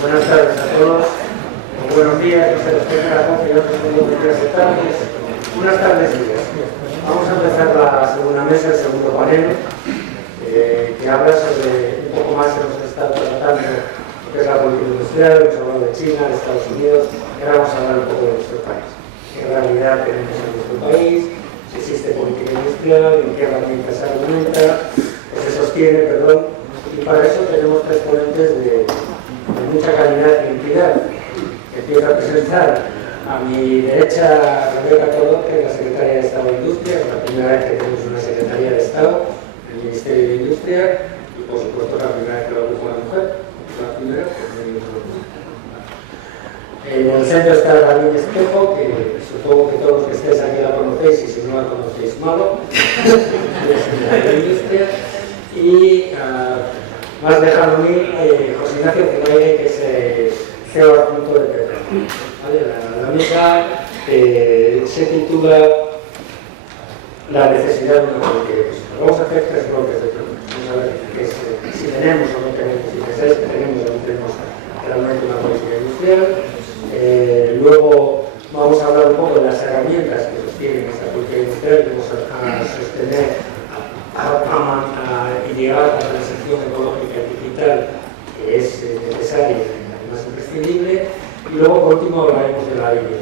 Buenas tardes a todos, o buenos días, no sé, después de las 11 y otros segundos días de tardes. Buenas tardes, días. Vamos a empezar la segunda mesa, el segundo panel, que habla sobre, un poco más hemos estado tratando lo que es la política industrial, hemos hablado de China, de Estados Unidos, y ahora vamos a hablar un poco de nuestro país. ¿Qué realidad tenemos en nuestro país? Si existe política industrial, en qué herramientas se argumenta, o se sostiene, perdón. Y para eso tenemos tres ponentes de mucha calidad y entidad. Empiezo a presentar a mi derecha Rebeca Cordón, que es la Secretaria de Estado de Industria, es la primera vez que tenemos una Secretaría de Estado en el Ministerio de Industria, y por supuesto la primera vez que lo hago con una mujer, la primera, en el centro está David Espejo, que supongo que todos los que estéis aquí la conocéis, y si no la conocéis malo, es de Industria. Y más lejano a mí, José Ignacio Fumaire, que es CEO adjunto de Petra. ¿Vale? La mesa se titula La necesidad de una política industrial. Vamos a hacer tres bloques de preguntas. Vamos a ver si tenemos o no tenemos, si pensáis que tenemos o no tenemos realmente una política industrial. Luego vamos a hablar un poco de las herramientas que sostienen esta política industrial, que vamos a sostener y llegar a la transición ecológica y digital, que es necesaria y además imprescindible. Y luego, por último, hablaremos de la vivienda.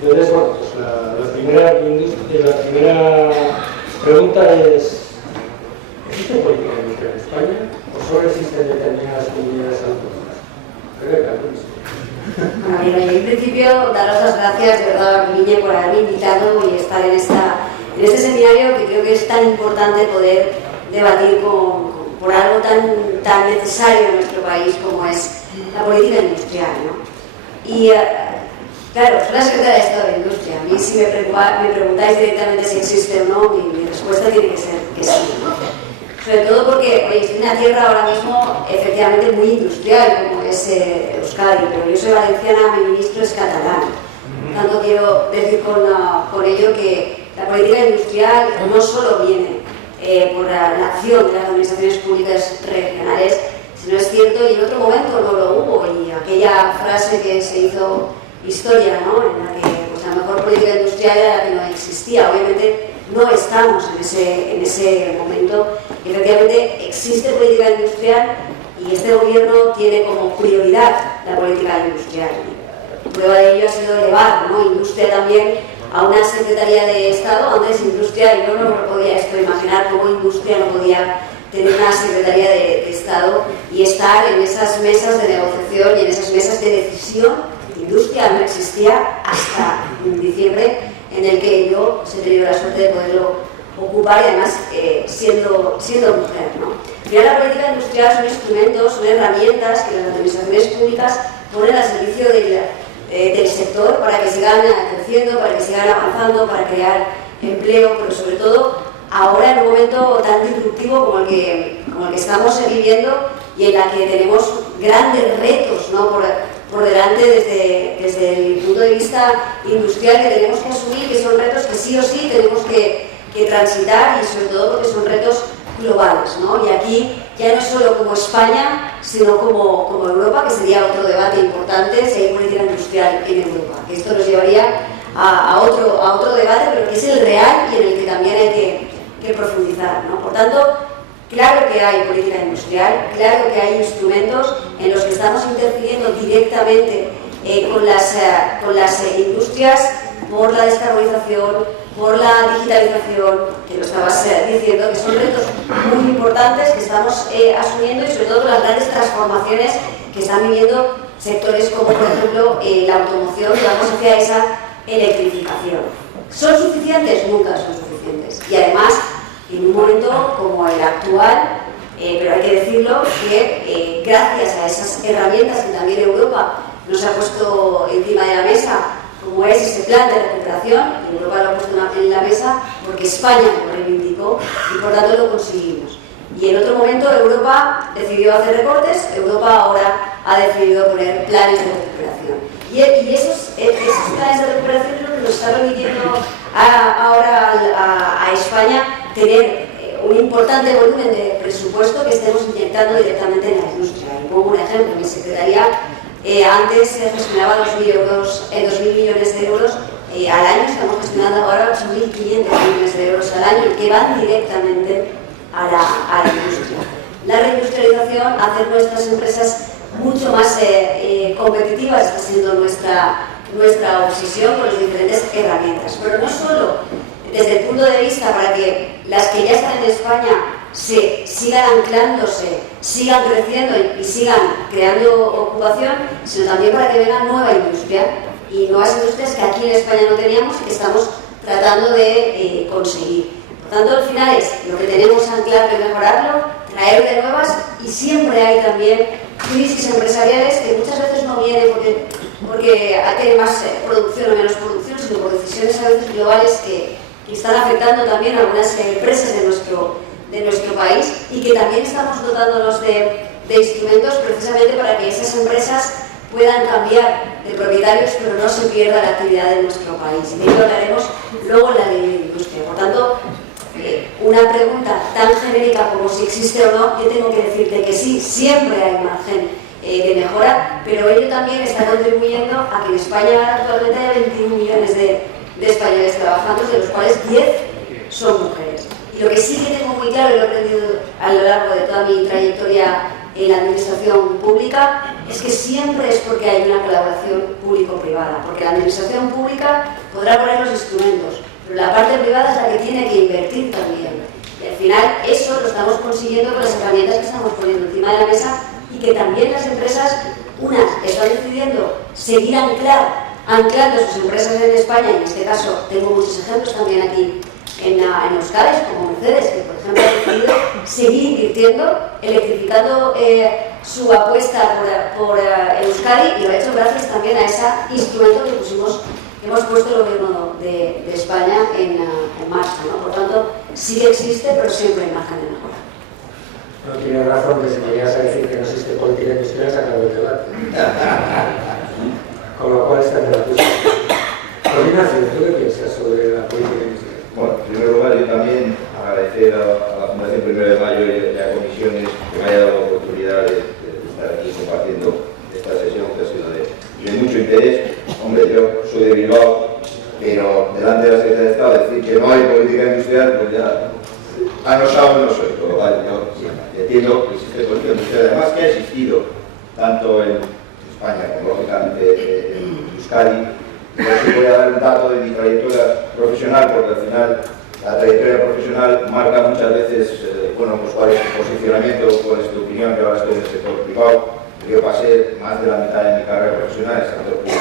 Entonces, bueno, pues la primera pregunta es: ¿existe política industrial en España o solo existen determinadas comunidades autónomas? Rebeca, Bueno, en principio, daros las gracias, de verdad, Guille, por haberme invitado y estar en este seminario, que creo que es tan importante poder debatir por algo tan necesario en nuestro país como es la política industrial, ¿no? Y claro, soy la Secretaria de Estado de Industria. A mí, si me preguntáis directamente si existe o no, mi respuesta tiene que ser que sí, ¿no? Sobre todo porque, oye, estoy en una tierra ahora mismo efectivamente muy industrial, como es Euskadi, pero yo soy valenciana, mi ministro es catalán. Por tanto, quiero decir con ello que la política industrial no solo viene por la acción de las administraciones públicas regionales, sino es cierto, y en otro momento no lo hubo, y aquella frase que se hizo historia, ¿no?, en la que pues, la mejor política industrial era la que no existía. Obviamente no estamos en ese momento, y efectivamente existe política industrial y este gobierno tiene como prioridad la política industrial. Prueba de ello ha sido elevar, ¿no?, industria también a una Secretaría de Estado. Antes industria, yo no me podía imaginar cómo industria no podía tener una Secretaría de Estado y estar en esas mesas de negociación y en esas mesas de decisión. Industria no existía hasta diciembre, en el que yo he tenido la suerte de poderlo ocupar y además siendo mujer, ¿no? Mira, la política industrial son instrumentos, son herramientas que las administraciones públicas ponen al servicio del sector para que sigan creciendo, para que sigan avanzando, para crear empleo, pero sobre todo ahora en un momento tan disruptivo como el que estamos viviendo y en la que tenemos grandes retos, ¿no?, por delante desde el punto de vista industrial, que tenemos que asumir, que son retos que sí o sí tenemos que transitar, y sobre todo porque son retos globales, ¿no? Y aquí ya no es solo como España, sino como Europa, que sería otro debate importante, si hay política industrial en Europa, que esto nos llevaría a otro debate, pero que es el real y en el que también hay que profundizar, ¿no? Por tanto, claro que hay política industrial, claro que hay instrumentos en los que estamos interfiriendo directamente con las industrias por la descarbonización, por la digitalización, que lo estabas diciendo, que son retos muy importantes que estamos asumiendo, y sobre todo las grandes transformaciones que están viviendo sectores como, por ejemplo, la automoción, que vamos hacia esa electrificación. ¿Son suficientes? Nunca son suficientes. Y además, en un momento como el actual, pero hay que decirlo, que gracias a esas herramientas que también Europa nos ha puesto encima de la mesa, como es ese plan de recuperación, y Europa lo ha puesto en la mesa porque España lo reivindicó y por tanto lo conseguimos. Y en otro momento Europa decidió hacer recortes, Europa ahora ha decidido poner planes de recuperación. Y esos planes de recuperación es lo que nos está permitiendo ahora a España tener un importante volumen de presupuesto que estemos inyectando directamente en la industria. Y pongo un ejemplo, mi secretaría antes gestionaba 2.000 millones de euros al año, estamos gestionando ahora 8.500 millones de euros al año que van directamente a la industria. La reindustrialización, hacer nuestras empresas mucho más competitivas, está siendo nuestra obsesión con las diferentes herramientas, pero no solo desde el punto de vista para que las que ya están en España sigan anclándose, sigan creciendo y sigan creando ocupación, sino también para que venga nueva industria y nuevas industrias que aquí en España no teníamos y que estamos tratando de conseguir. Por tanto, al final es lo que tenemos anclado y mejorarlo, traer de nuevas, y siempre hay también crisis empresariales que muchas veces no vienen porque hay más producción o menos producción, sino por decisiones a veces globales que están afectando también a algunas empresas de nuestro país, y que también estamos dotándonos de instrumentos precisamente para que esas empresas puedan cambiar de propietarios, pero no se pierda la actividad de nuestro país. Y de ello hablaremos luego en la ley de industria. Por tanto, una pregunta tan genérica como si existe o no, yo tengo que decirte que sí, siempre hay margen de mejora, pero ello también está contribuyendo a que en España actualmente haya 21 millones de españoles trabajando, de los cuales 10 son mujeres. Y lo que sí que tengo muy claro, y lo he aprendido a lo largo de toda mi trayectoria en la administración pública, es que siempre es porque hay una colaboración público-privada, porque la administración pública podrá poner los instrumentos, pero la parte privada es la que tiene que invertir también. Y al final eso lo estamos consiguiendo con las herramientas que estamos poniendo encima de la mesa, y que también las empresas, unas están decidiendo seguir anclando sus empresas en España, y en este caso tengo muchos ejemplos también aquí en Euskadi, como Mercedes, que por ejemplo ha decidido seguir invirtiendo, electrificando su apuesta por Euskadi, y lo ha hecho gracias también a ese instrumento que hemos puesto el gobierno de España en marcha, ¿no? Por tanto, sí que existe, pero siempre hay margen de mejora. No tienes razón, que si me llegas a decir que no existe política industrial, se acabó el debate. Con lo cual está gratuito. Ignacio, ¿tú qué piensas sobre la política industrial? Bueno, en primer lugar, yo también agradecer a la Fundación 1 de Mayo y a Comisiones que me haya dado la oportunidad de estar aquí compartiendo esta sesión, que ha sido de mucho interés. Hombre, yo soy de Bilbao, pero delante de la Secretaría de Estado decir que no hay política industrial, pues ya anosado no soy. Por lo cual, yo entiendo que existe política industrial, además que ha existido tanto en España como lógicamente en Euskadi. Por eso voy a dar un dato de mi trayectoria profesional, porque al final la trayectoria profesional marca muchas veces bueno, pues cuál es tu posicionamiento, cuál es tu opinión. Yo ahora estoy en el sector privado, yo pasé más de la mitad de mi carrera profesional en el sector público.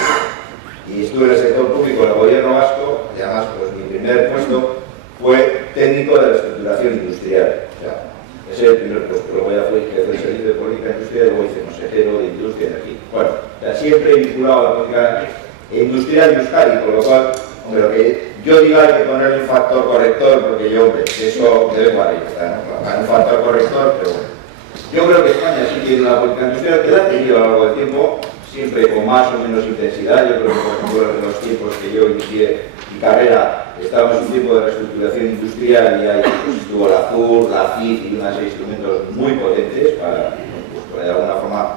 Y estuve en el sector público del gobierno vasco, y además pues, mi primer puesto fue técnico de reestructuración industrial. O sea, ese es el primer puesto. Luego ya fui jefe del servicio de política industrial y luego hice consejero de industria y energía. Bueno, ya siempre vinculado a la política industrial de Euskadi, por lo cual, hombre, lo que yo diga hay que ponerle un factor corrector, porque yo, hombre, eso debe para ello, ¿no? Un factor corrector, pero bueno. Yo creo que España sí tiene una política industrial que la ha tenido a lo largo del tiempo, siempre con más o menos intensidad. Yo creo que, por ejemplo, en los tiempos que yo inicié mi carrera, estábamos en un tiempo de reestructuración industrial y ahí pues, estuvo la CUR, la CIF y una serie de instrumentos muy potentes para, pues, de alguna forma,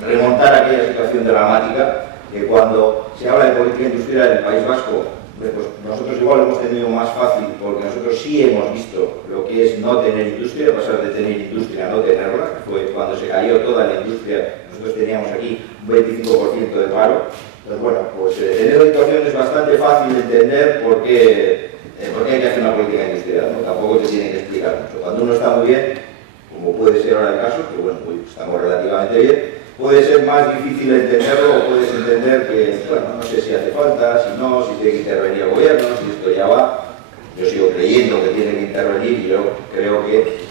remontar aquella situación dramática que cuando se habla de política industrial en el País Vasco, pues nosotros igual lo hemos tenido más fácil porque nosotros sí hemos visto lo que es no tener industria, pasar de tener industria a no tenerla, que fue cuando se cayó toda la industria. Nosotros teníamos aquí un 25% de paro. Entonces, bueno, pues en esa situación es bastante fácil entender por qué hay que hacer una política industrial, ¿no? Tampoco te tiene que explicar mucho. Cuando uno está muy bien, como puede ser ahora el caso, que bueno, estamos relativamente bien, puede ser más difícil entenderlo, o puedes entender que, bueno, no sé si hace falta, si no, si tiene que intervenir el gobierno, si esto ya va. Yo sigo creyendo que tiene que intervenir y yo creo que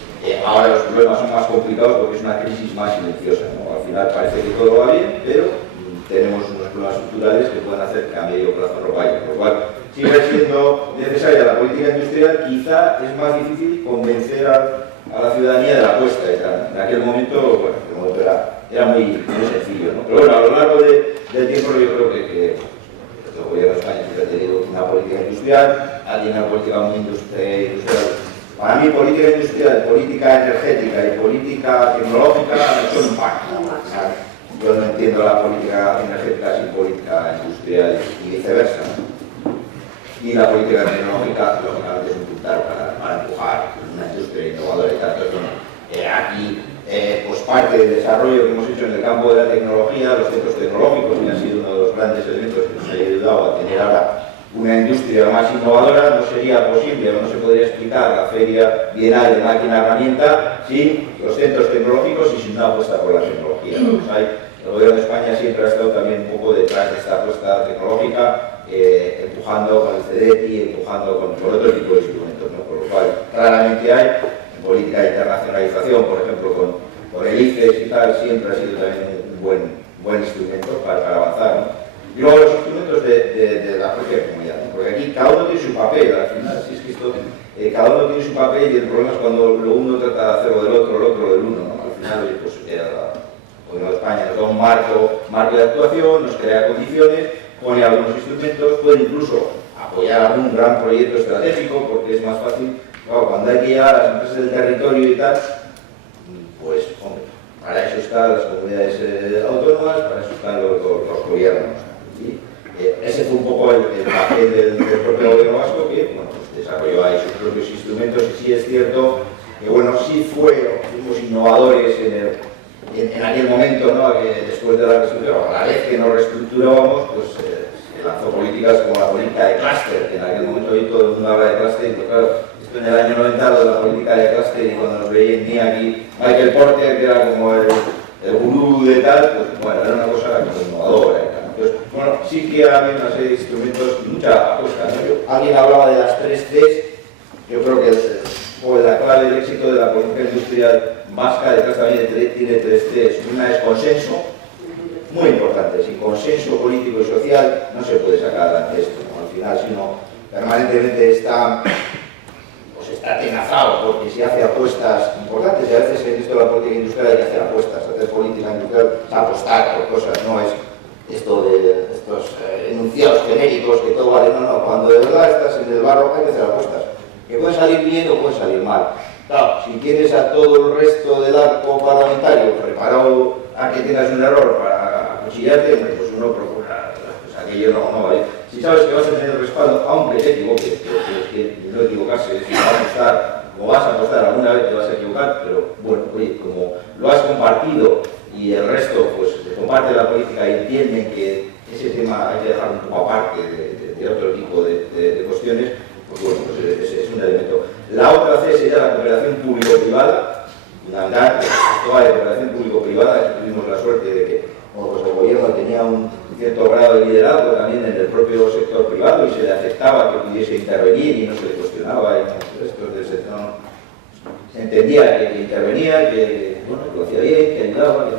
ahora los problemas son más complicados porque es una crisis más silenciosa, ¿no? Al final parece que todo va bien, pero tenemos unos problemas estructurales que pueden hacer que a medio plazo no vaya. Por lo cual, sigue siendo necesaria la política industrial, quizá es más difícil convencer a la ciudadanía de la apuesta. En aquel momento, bueno, era muy sencillo, ¿no? Pero bueno, a lo largo del tiempo yo creo que el gobierno de España siempre ha tenido una política industrial, ha tenido una política muy industrial Para mí, política industrial, política energética y política tecnológica son un par. Yo no entiendo la política energética sin política industrial y viceversa. Y la política tecnológica, lógicamente, es un puntal para empujar una industria innovadora y tal. Entonces, aquí, pues parte del desarrollo que hemos hecho en el campo de la tecnología, los centros tecnológicos, que han sido uno de los grandes elementos que nos ha ayudado a tener ahora una industria más innovadora, no sería posible o no se podría explicar la Feria Bienal de Máquina Herramienta sin los centros tecnológicos y sin una apuesta por la tecnología. El gobierno de España siempre ha estado también un poco detrás de esta apuesta tecnológica, empujando con el CEDETI, empujando con otro tipo de instrumentos, ¿no? Por lo cual, claramente hay en política de internacionalización, por ejemplo, con el ICES y tal, siempre ha sido también un buen instrumento para avanzar, ¿no? Y luego los instrumentos de la propia comunidad, ¿no? Porque aquí cada uno tiene su papel, al final, si es que esto, cada uno tiene su papel y el problema es cuando lo uno trata de hacerlo del otro, el otro del uno, ¿no? Al final, pues, el gobierno de España nos da un marco de actuación, nos crea condiciones, pone algunos instrumentos, puede incluso apoyar algún gran proyecto estratégico, porque es más fácil, claro, cuando hay que llegar a las empresas del territorio y tal, pues, hombre, para eso están las comunidades autónomas, para eso están los gobiernos. ¿Sí? Ese fue un poco el papel del propio gobierno vasco, que bueno, pues desarrolló ahí sus propios instrumentos, y sí es cierto que bueno, sí fuimos innovadores en aquel momento, ¿no? Que después de la reestructuración, a la vez que nos reestructurábamos, pues se lanzó políticas como la política de clúster, que en aquel momento hoy todo el mundo habla de clúster, y pues claro, esto en el año 90 de la política de clúster, y cuando nos veía aquí Michael Porter, que era como el gurú de tal, pues bueno, era una cosa como innovadora y tal. Entonces, bueno, sí que había una serie de instrumentos y mucha apuesta, ¿no? Alguien hablaba de las 3 Cs, yo creo que pues la clave del éxito de la política industrial vasca detrás también tiene 3 Cs. Una es consenso, muy importante. Sin consenso político y social no se puede sacar adelante esto, ¿no? Al final, si uno permanentemente está atenazado porque se hace apuestas importantes, y a veces en esto de la política industrial hay que hacer apuestas. Hacer política industrial es apostar por cosas, no es esto de estos enunciados genéricos que todo vale. No, cuando de verdad estás en el barro hay que hacer apuestas, que pueden salir bien o pueden salir mal. Claro, si tienes a todo el resto del arco parlamentario preparado a que tengas un error para acuchillarte, pues uno procura, pues aquello no vale. Si sabes que vas a tener respaldo, aunque te equivoques, que no equivocarse, si vas a apostar alguna vez te vas a equivocar, pero bueno, oye, como lo has compartido y el resto pues comparte la política y entienden que ese tema hay que dejar un poco aparte de otro tipo de cuestiones, pues bueno, pues ese es un elemento. La otra C sería la cooperación público-privada, fundamental, toda la cooperación público-privada, tuvimos la suerte de que bueno, pues el gobierno tenía un cierto grado de liderazgo también en el propio sector privado y se le aceptaba que pudiese intervenir y no se le cuestionaba, y no, se entendía que intervenía, que bueno, lo hacía bien, que ayudaba,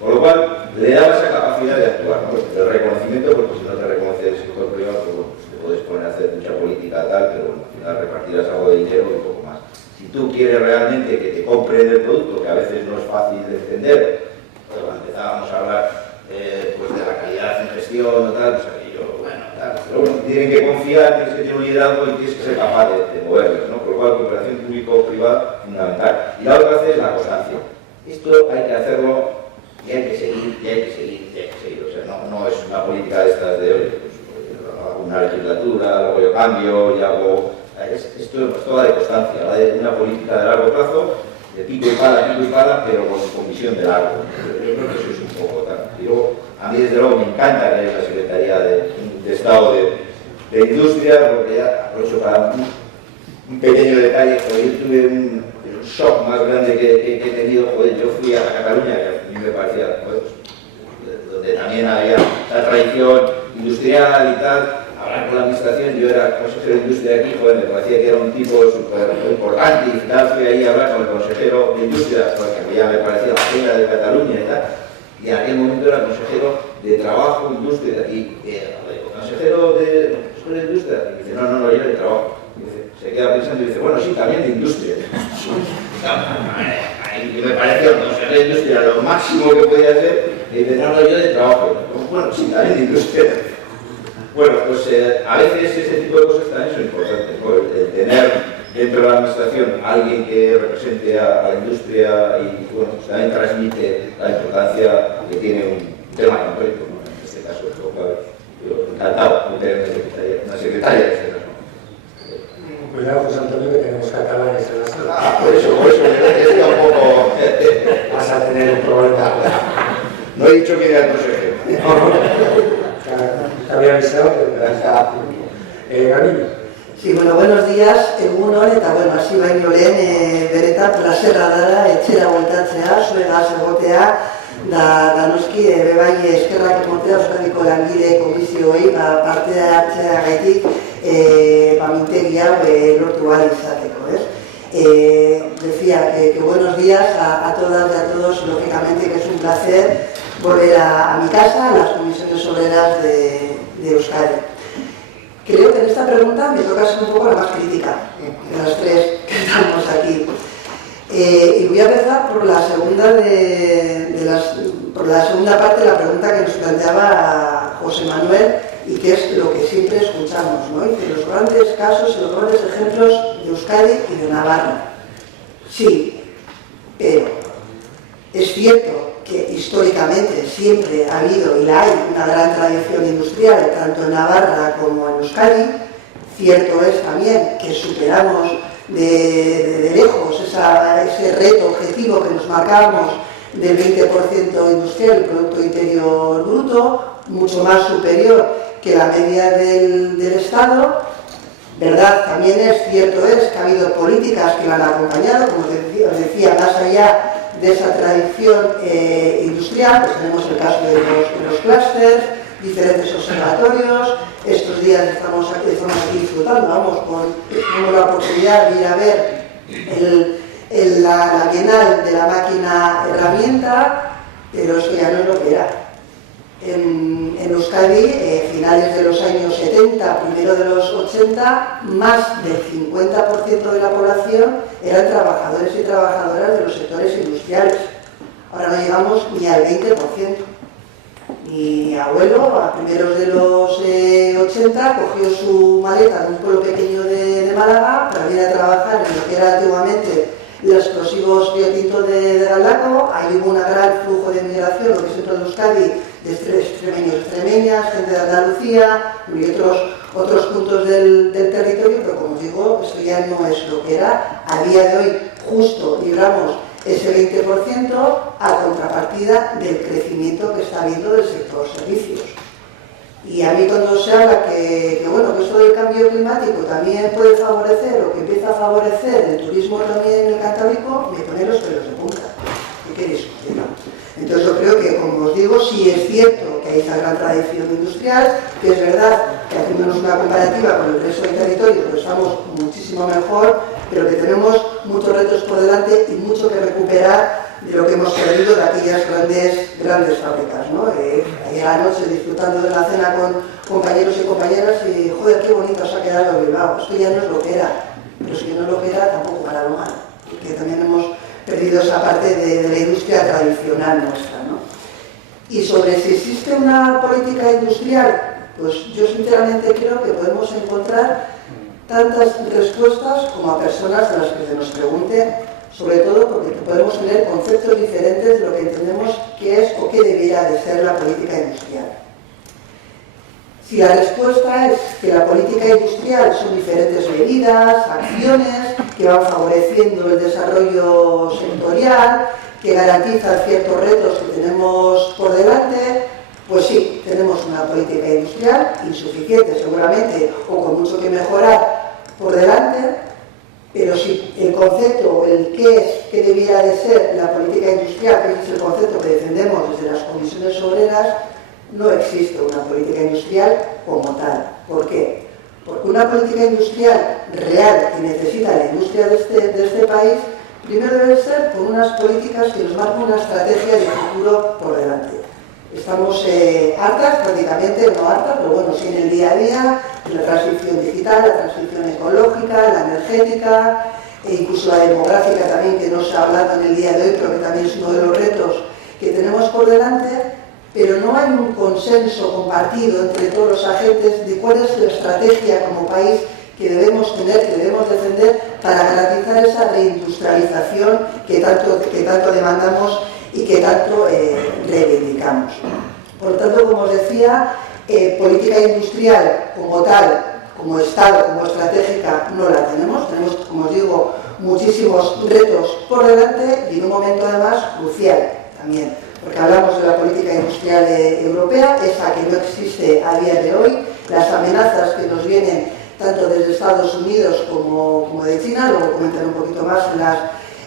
por lo cual le daba esa capacidad de actuar, ¿no? El reconocimiento, porque si no te reconoce el sector privado, pues bueno, te puedes poner a hacer mucha política tal, pero bueno, al final repartirás algo de dinero y poco más. Si tú quieres realmente que te compren el producto, que a veces no es fácil de entender, pues cuando empezábamos a hablar pues de la calidad en gestión o tal, pues aquello, bueno, tal, pero bueno, tienen que confiar, tienes que tener un liderazgo y tienes que ser capaz de moverlos, ¿no? Por lo cual, cooperación público-privada, fundamental. Y la otra es la constancia. Esto hay que hacerlo y hay que seguir, y hay que seguir, y hay que seguir. O sea, no es una política de estas de, oye, pues, hago una legislatura, luego yo cambio y hago... Esto es toda de constancia, ¿vale? De una política de largo plazo, de pico y pala, pero con visión de largo. Yo creo que eso es un poco tal. Y luego, a mí desde luego me encanta que haya la Secretaría de Estado de Industria, porque ya aprovecho para un pequeño detalle, porque yo tuve un shock más grande que he tenido. Joder, yo fui a Cataluña, que a mí me parecía, pues, donde también había la tradición industrial y tal. Hablar con la administración, yo era consejero de industria de aquí, joder, me parecía que era un tipo súper importante, y al final fui ahí a hablar con el consejero de industria, porque ya me parecía la agenda de Cataluña y tal, y en aquel momento era consejero de trabajo, industria, y el consejero de industria, y dice, no, yo de trabajo. Y dice, se queda pensando y dice, bueno, sí, también de industria. Y me pareció el consejero de industria lo máximo que podía hacer, y dice, no, yo de trabajo. Bueno, sí, también de industria. Bueno, pues a veces ese tipo de cosas también son importantes, ¿no? El tener dentro de la administración alguien que represente a la industria y bueno, pues también transmite la importancia que tiene un tema concreto, ¿no? En este caso, yo encantado de tener una secretaria de este caso. Cuidado, José Antonio, que tenemos catalanes en la sala. Por eso me decía un poco. Vas a tener un problema. No he dicho que era el consejero. Te había avisado, pero Gabriel. Sí, bueno, buenos días, egun hon, eta bueno, hasi baino lehen beretan plazerra dara etxera bueltatzea, zuegaz egotea, da noski bebai eskerrak emotea Euskadiko langile komisioei parte hartzea gaitik mintegi hau lortu ahal izateko, ¿es? Decía que buenos días a todas y a todos, lógicamente que es un placer volver a mi casa, a las comisiones obreras de Euskadi. Creo que en esta pregunta me toca ser un poco la más crítica de las tres que estamos aquí. Y voy a empezar por la segunda por la segunda parte de la pregunta que nos planteaba José Manuel y que es lo que siempre escuchamos, ¿no? Y los grandes casos y los grandes ejemplos de Euskadi y de Navarra. Sí, pero es cierto que históricamente siempre ha habido y la hay una gran tradición industrial, tanto en Navarra como en Euskadi. Cierto es también que superamos de lejos ese reto objetivo que nos marcamos del 20% industrial del Producto Interior Bruto, mucho más superior que la media del Estado. Verdad, también es cierto que ha habido políticas que la han acompañado, como os decía, más allá de esa tradición industrial, pues tenemos el caso de los clústeres, diferentes observatorios. Estos días estamos aquí disfrutando, tenemos la oportunidad de ir a ver la Bienal de la máquina herramienta, pero eso ya no es lo que era. En Euskadi, finales de los años 70, primero de los 80, más del 50% de la población eran trabajadores y trabajadoras de los sectores industriales. Ahora no llegamos ni al 20%. Mi abuelo, a primeros de los 80, cogió su maleta de un pueblo pequeño de Málaga para ir a trabajar en lo que era antiguamente los explosivos Río Tinto de Galdaco. Ahí hubo un gran flujo de migración, lo que es dentro de Euskadi, de extremeños, extremeñas, gente de Andalucía y otros puntos del territorio, pero como digo, esto ya no es lo que era. A día de hoy justo libramos ese 20% a contrapartida del crecimiento que está habiendo del sector servicios. Y a mí cuando se habla que esto del cambio climático también puede favorecer o que empieza a favorecer el turismo también en el Cantábrico, me pone los pelos de punta. ¿Qué queréis que diga? Entonces yo creo que, como os digo, sí es cierto que hay esa gran tradición industrial, que es verdad que haciéndonos una comparativa con el resto del territorio, pues estamos muchísimo mejor, pero que tenemos muchos retos por delante y mucho que recuperar de lo que hemos perdido de aquellas grandes fábricas, ¿no? Ayer anoche disfrutando de una cena con compañeros y compañeras y, joder, qué bonito se ha quedado Bilbao. Esto ya no es lo que era, pero si no es lo que era, tampoco para lo malo, porque también hemos perdido esa parte de la industria tradicional nuestra, ¿no? Y sobre si existe una política industrial, pues yo sinceramente creo que podemos encontrar tantas respuestas como a personas de las que se nos pregunte, sobre todo porque podemos tener conceptos diferentes de lo que entendemos que es o que debiera de ser la política industrial. Si la respuesta es que la política industrial son diferentes medidas, acciones que van favoreciendo el desarrollo sectorial, que garantizan ciertos retos que tenemos por delante, pues sí, tenemos una política industrial insuficiente seguramente o con mucho que mejorar por delante, pero si el concepto, el qué debiera de ser la política industrial, que es el concepto que defendemos desde las comisiones obreras, no existe una política industrial como tal. ¿Por qué? Porque una política industrial real que necesita la industria de este país, primero debe ser con unas políticas que nos marquen una estrategia de futuro por delante. Estamos hartas, prácticamente no hartas, pero bueno, sí en el día a día, en la transición digital, la transición ecológica, la energética, e incluso la demográfica también, que no se ha hablado en el día de hoy, pero que también es uno de los retos que tenemos por delante, pero no hay un consenso compartido entre todos los agentes de cuál es la estrategia como país que debemos tener, que debemos defender para garantizar esa reindustrialización que tanto demandamos y que tanto reivindicamos. Por lo tanto, como os decía, política industrial como tal, como Estado, como estratégica, no la tenemos. Tenemos, como os digo, muchísimos retos por delante y en un momento además crucial también, porque hablamos de la política industrial europea, esa que no existe a día de hoy, las amenazas que nos vienen tanto desde Estados Unidos como de China, luego comentaré un poquito más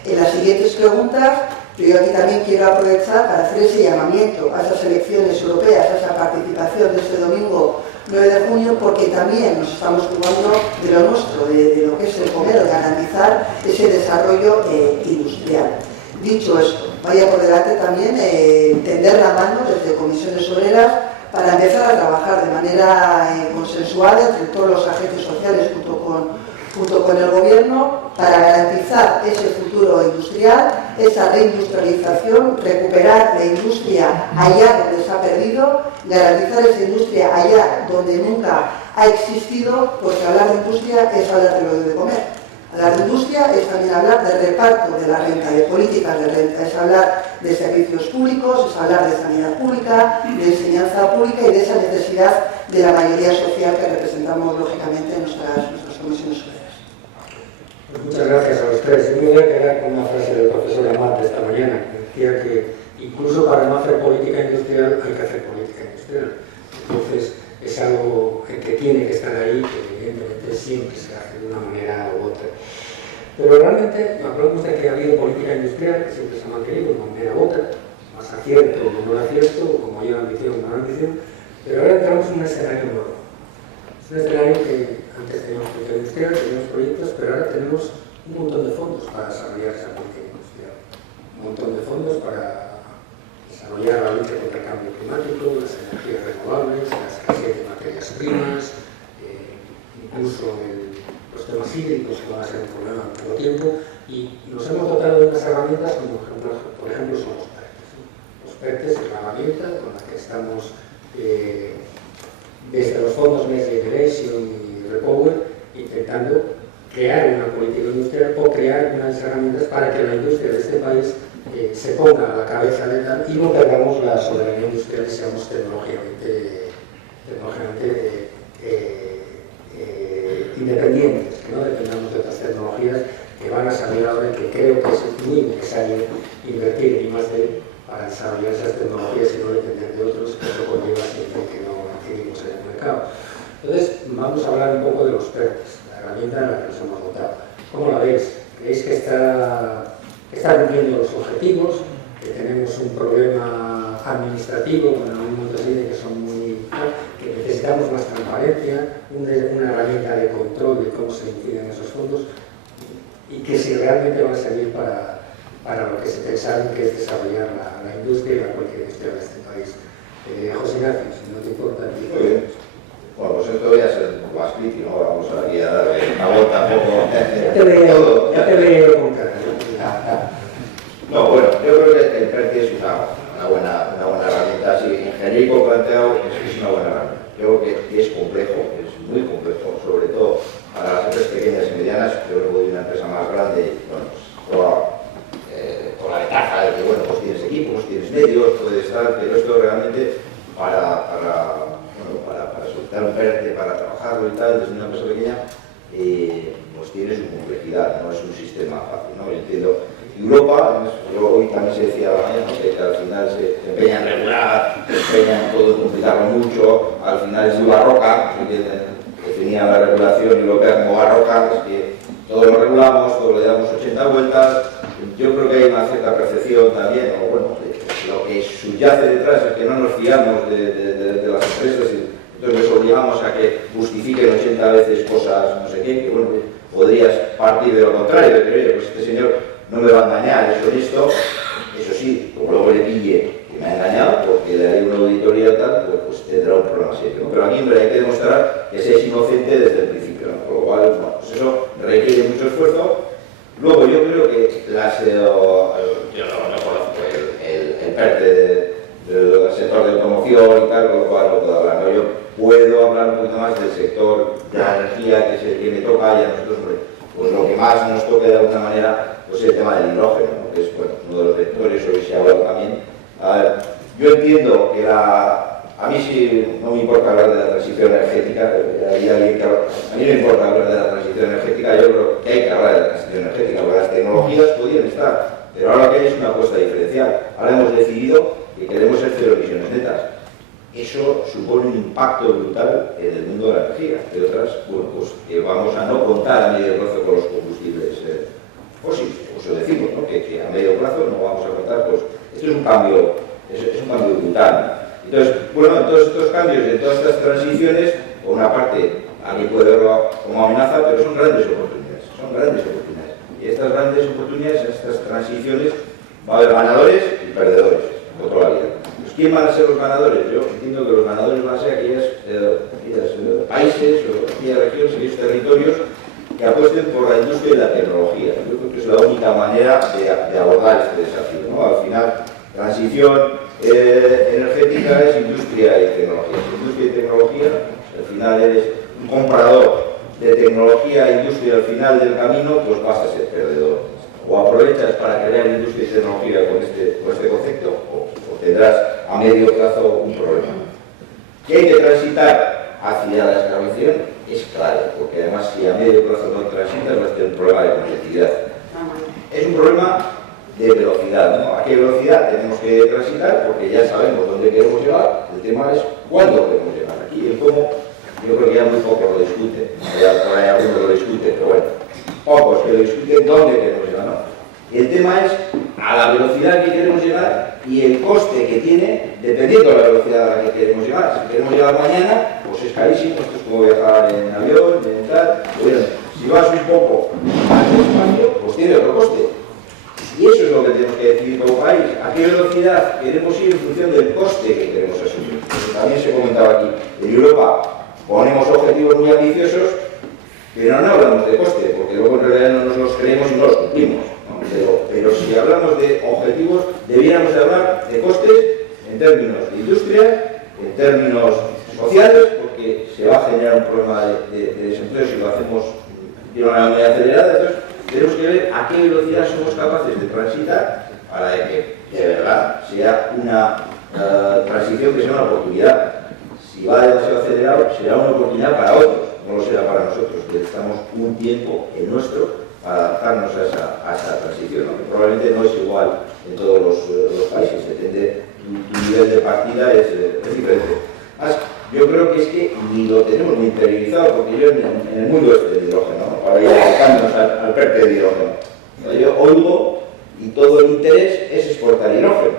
en las siguientes preguntas. Pero yo aquí también quiero aprovechar para hacer ese llamamiento a esas elecciones europeas, a esa participación de este domingo 9 de junio, porque también nos estamos jugando de lo nuestro, de lo que es el comer, de garantizar ese desarrollo industrial. Dicho esto, vaya por delante también tender la mano desde Comisiones Obreras para empezar a trabajar de manera consensuada entre todos los agentes sociales junto con el Gobierno para garantizar ese futuro industrial, esa reindustrialización, recuperar la industria allá donde se ha perdido, garantizar esa industria allá donde nunca ha existido, porque hablar de industria es hablar de lo de comer. Hablar de industria es también hablar de reparto de la renta, de políticas de renta, es hablar de servicios públicos, es hablar de sanidad pública, de enseñanza pública y de esa necesidad de la mayoría social que representamos lógicamente en nuestras comisiones obreras. Pues muchas gracias a los tres. Yo me voy a quedar con una frase del profesor Amat de esta mañana, que decía que incluso para no hacer política industrial hay que hacer política industrial. Entonces es algo que tiene que estar ahí, que evidentemente siempre se hace de una manera u otra. Pero realmente, me acuerdo usted que ha habido política industrial, que siempre se ha mantenido de una manera u otra, más acierto o menor acierto, como mayor ambición o menor ambición, pero ahora entramos en un escenario nuevo. Es un escenario que antes teníamos política industrial, teníamos proyectos, pero ahora tenemos un montón de fondos para desarrollar esa política industrial. Un montón de fondos para desarrollar la lucha contra el cambio climático, las energías renovables, la escasez de materias primas, incluso los temas hídricos que van a ser un problema en todo tiempo, y nos hemos dotado de unas herramientas como por ejemplo son los PERTES. Los PERTES es la herramienta con la que estamos desde los fondos Next Generation y Repower intentando crear una política industrial o crear unas herramientas para que la industria de este país se ponga a la cabeza de tal y no perdamos la soberanía industrial y seamos tecnológicamente independientes, que no dependamos de otras tecnologías que van a salir ahora y que creo que es muy necesario invertir en I+D para desarrollar esas tecnologías y no depender de otros, que eso conlleva siempre que no adquirimos en el mercado. Entonces, vamos a hablar un poco de los PERTES, la herramienta en la que nos hemos dotado. ¿Cómo la veis? ¿Creéis que está cumpliendo los objetivos? ¿Que tenemos un problema administrativo con algunos de que son muy... que necesitamos más transparencia, una herramienta de control de cómo se inciden esos fondos y que si realmente van a servir para lo que se pensaron, que es desarrollar la industria y la política industrial de este país? José Ignacio, si no te importa. Muy bien. Bueno, pues esto voy a ser más crítico, ¿no? Vamos aquí a darle una vuelta un poco. Ya te veo con cara. No, bueno, yo creo que el PERTE es una buena herramienta, así en genérico planteado es una buena herramienta. Yo creo que es complejo, es muy complejo, sobre todo para las empresas pequeñas y medianas. Yo creo que una empresa más grande, bueno, pues con la ventaja de que, bueno, pues tienes equipos, tienes medios, puedes estar, pero esto realmente para soltar un PERTE, para trabajarlo y tal, desde una empresa pequeña, pues tiene su complejidad, no es un sistema fácil, ¿no? Yo entiendo. Europa, hoy también se decía que al final se empeña en regular, se empeña en todo complicarlo mucho, al final es muy barroca, que definía la regulación europea como barroca, es que todo lo regulamos, todo le damos 80 vueltas. Yo creo que hay una cierta percepción también, o bueno, lo que subyace detrás es que no nos fiamos de las empresas y entonces les obligamos a que justifiquen 80 veces cosas, no sé qué, que bueno, podrías partir de lo contrario, de que oye, pues este señor no me va a engañar, es honesto, eso sí, como luego le pille que me ha engañado, porque le haré una auditoría o tal, pues tendrá un problema serio, ¿no? Pero aquí hombre, hay que demostrar que se es inocente desde el principio, ¿no? Por lo cual, bueno, pues eso requiere mucho esfuerzo. Luego yo creo que yo no conozco el PERTE del sector de automoción y tal, con lo cual no puedo hablar, ¿no? Yo puedo hablar un poquito más del sector de la energía, que es el que me toca, y a nosotros, pues lo que más nos toca de alguna manera, pues el tema del hidrógeno, ¿no? Que es bueno, uno de los vectores, hoy se ha hablado también. Yo entiendo que a mí sí no me importa hablar de la transición energética, a mí no me importa hablar de la transición energética, yo creo que hay que hablar de la transición energética, porque las tecnologías podrían estar, pero ahora lo que hay es una apuesta diferencial. Ahora hemos decidido que queremos ser cero emisiones netas. Eso supone un impacto brutal en el mundo de la energía. De otras, bueno, pues que vamos a no contar a medio plazo con los combustibles fósiles, eso decimos, ¿no? Que a medio plazo no vamos a contar, pues esto es un cambio brutal. Entonces, bueno, en todos estos cambios, en todas estas transiciones, por una parte, alguien puede verlo como amenaza, pero son grandes oportunidades, Y estas grandes oportunidades, estas transiciones, va a haber ganadores y perdedores, por toda la vida. Pues, ¿quién van a ser los ganadores? Yo entiendo que los ganadores van a ser aquellos países o aquellas regiones, aquellos territorios que apuesten por la industria y la tecnología. Yo creo que es la única manera de abordar este desafío, ¿no? Al final, transición energética es industria y tecnología. Si industria y tecnología, al final eres un comprador de tecnología e industria al final del camino, pues vas a ser perdedor. O aprovechas para crear industria y tecnología con este concepto, o tendrás a medio plazo un problema. ¿Que hay que transitar hacia la descarbonización? Es claro, porque además si a medio plazo no transitas vas a tener un problema de competitividad. Es un problema de velocidad, ¿no? ¿A qué velocidad tenemos que transitar? Porque ya sabemos dónde queremos llegar, el tema es cuándo queremos llegar. Aquí el cómo, yo creo que ya muy pocos lo discuten, ya por ahí algunos lo discuten, pero bueno, pocos que lo discuten dónde queremos llegar, ¿no? El tema es a la velocidad que queremos llegar y el coste que tiene dependiendo de la velocidad a la que queremos llegar. Si queremos llegar mañana, pues es carísimo, esto es como viajar en avión, en tal. Bueno, si vas un poco más despacio, pues tiene otro coste. Y eso es lo que tenemos que decidir como país. ¿A qué velocidad queremos ir en función del coste que queremos asumir? Porque también se comentaba aquí. En Europa ponemos objetivos muy ambiciosos, pero no hablamos de coste, porque luego en realidad no nos los creemos y no los cumplimos, ¿no? Pero si hablamos de objetivos, debiéramos de hablar de costes en términos de industria, en términos sociales, porque se va a generar un problema de desempleo si lo hacemos de una manera muy acelerada. Entonces, tenemos que ver a qué velocidad somos capaces de transitar para que de verdad sea una transición que sea una oportunidad. Si va demasiado acelerado, será una oportunidad para otros, no lo será para nosotros, que necesitamos un tiempo el nuestro para adaptarnos a esa transición, ¿no? Que probablemente no es igual en todos los países, depende, tu nivel de partida es diferente. Además, yo creo que es que ni lo tenemos muy interiorizado, porque yo en el mundo del hidrógeno, ¿no? Para ir acercándonos al PERTE del hidrógeno, yo oigo y todo el interés es exportar hidrógeno.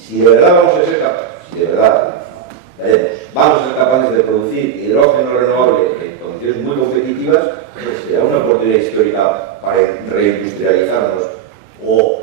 Si de verdad vamos a ser capaces, vamos a ser capaces de producir hidrógeno renovable en condiciones muy competitivas, pues será una oportunidad histórica para reindustrializarnos o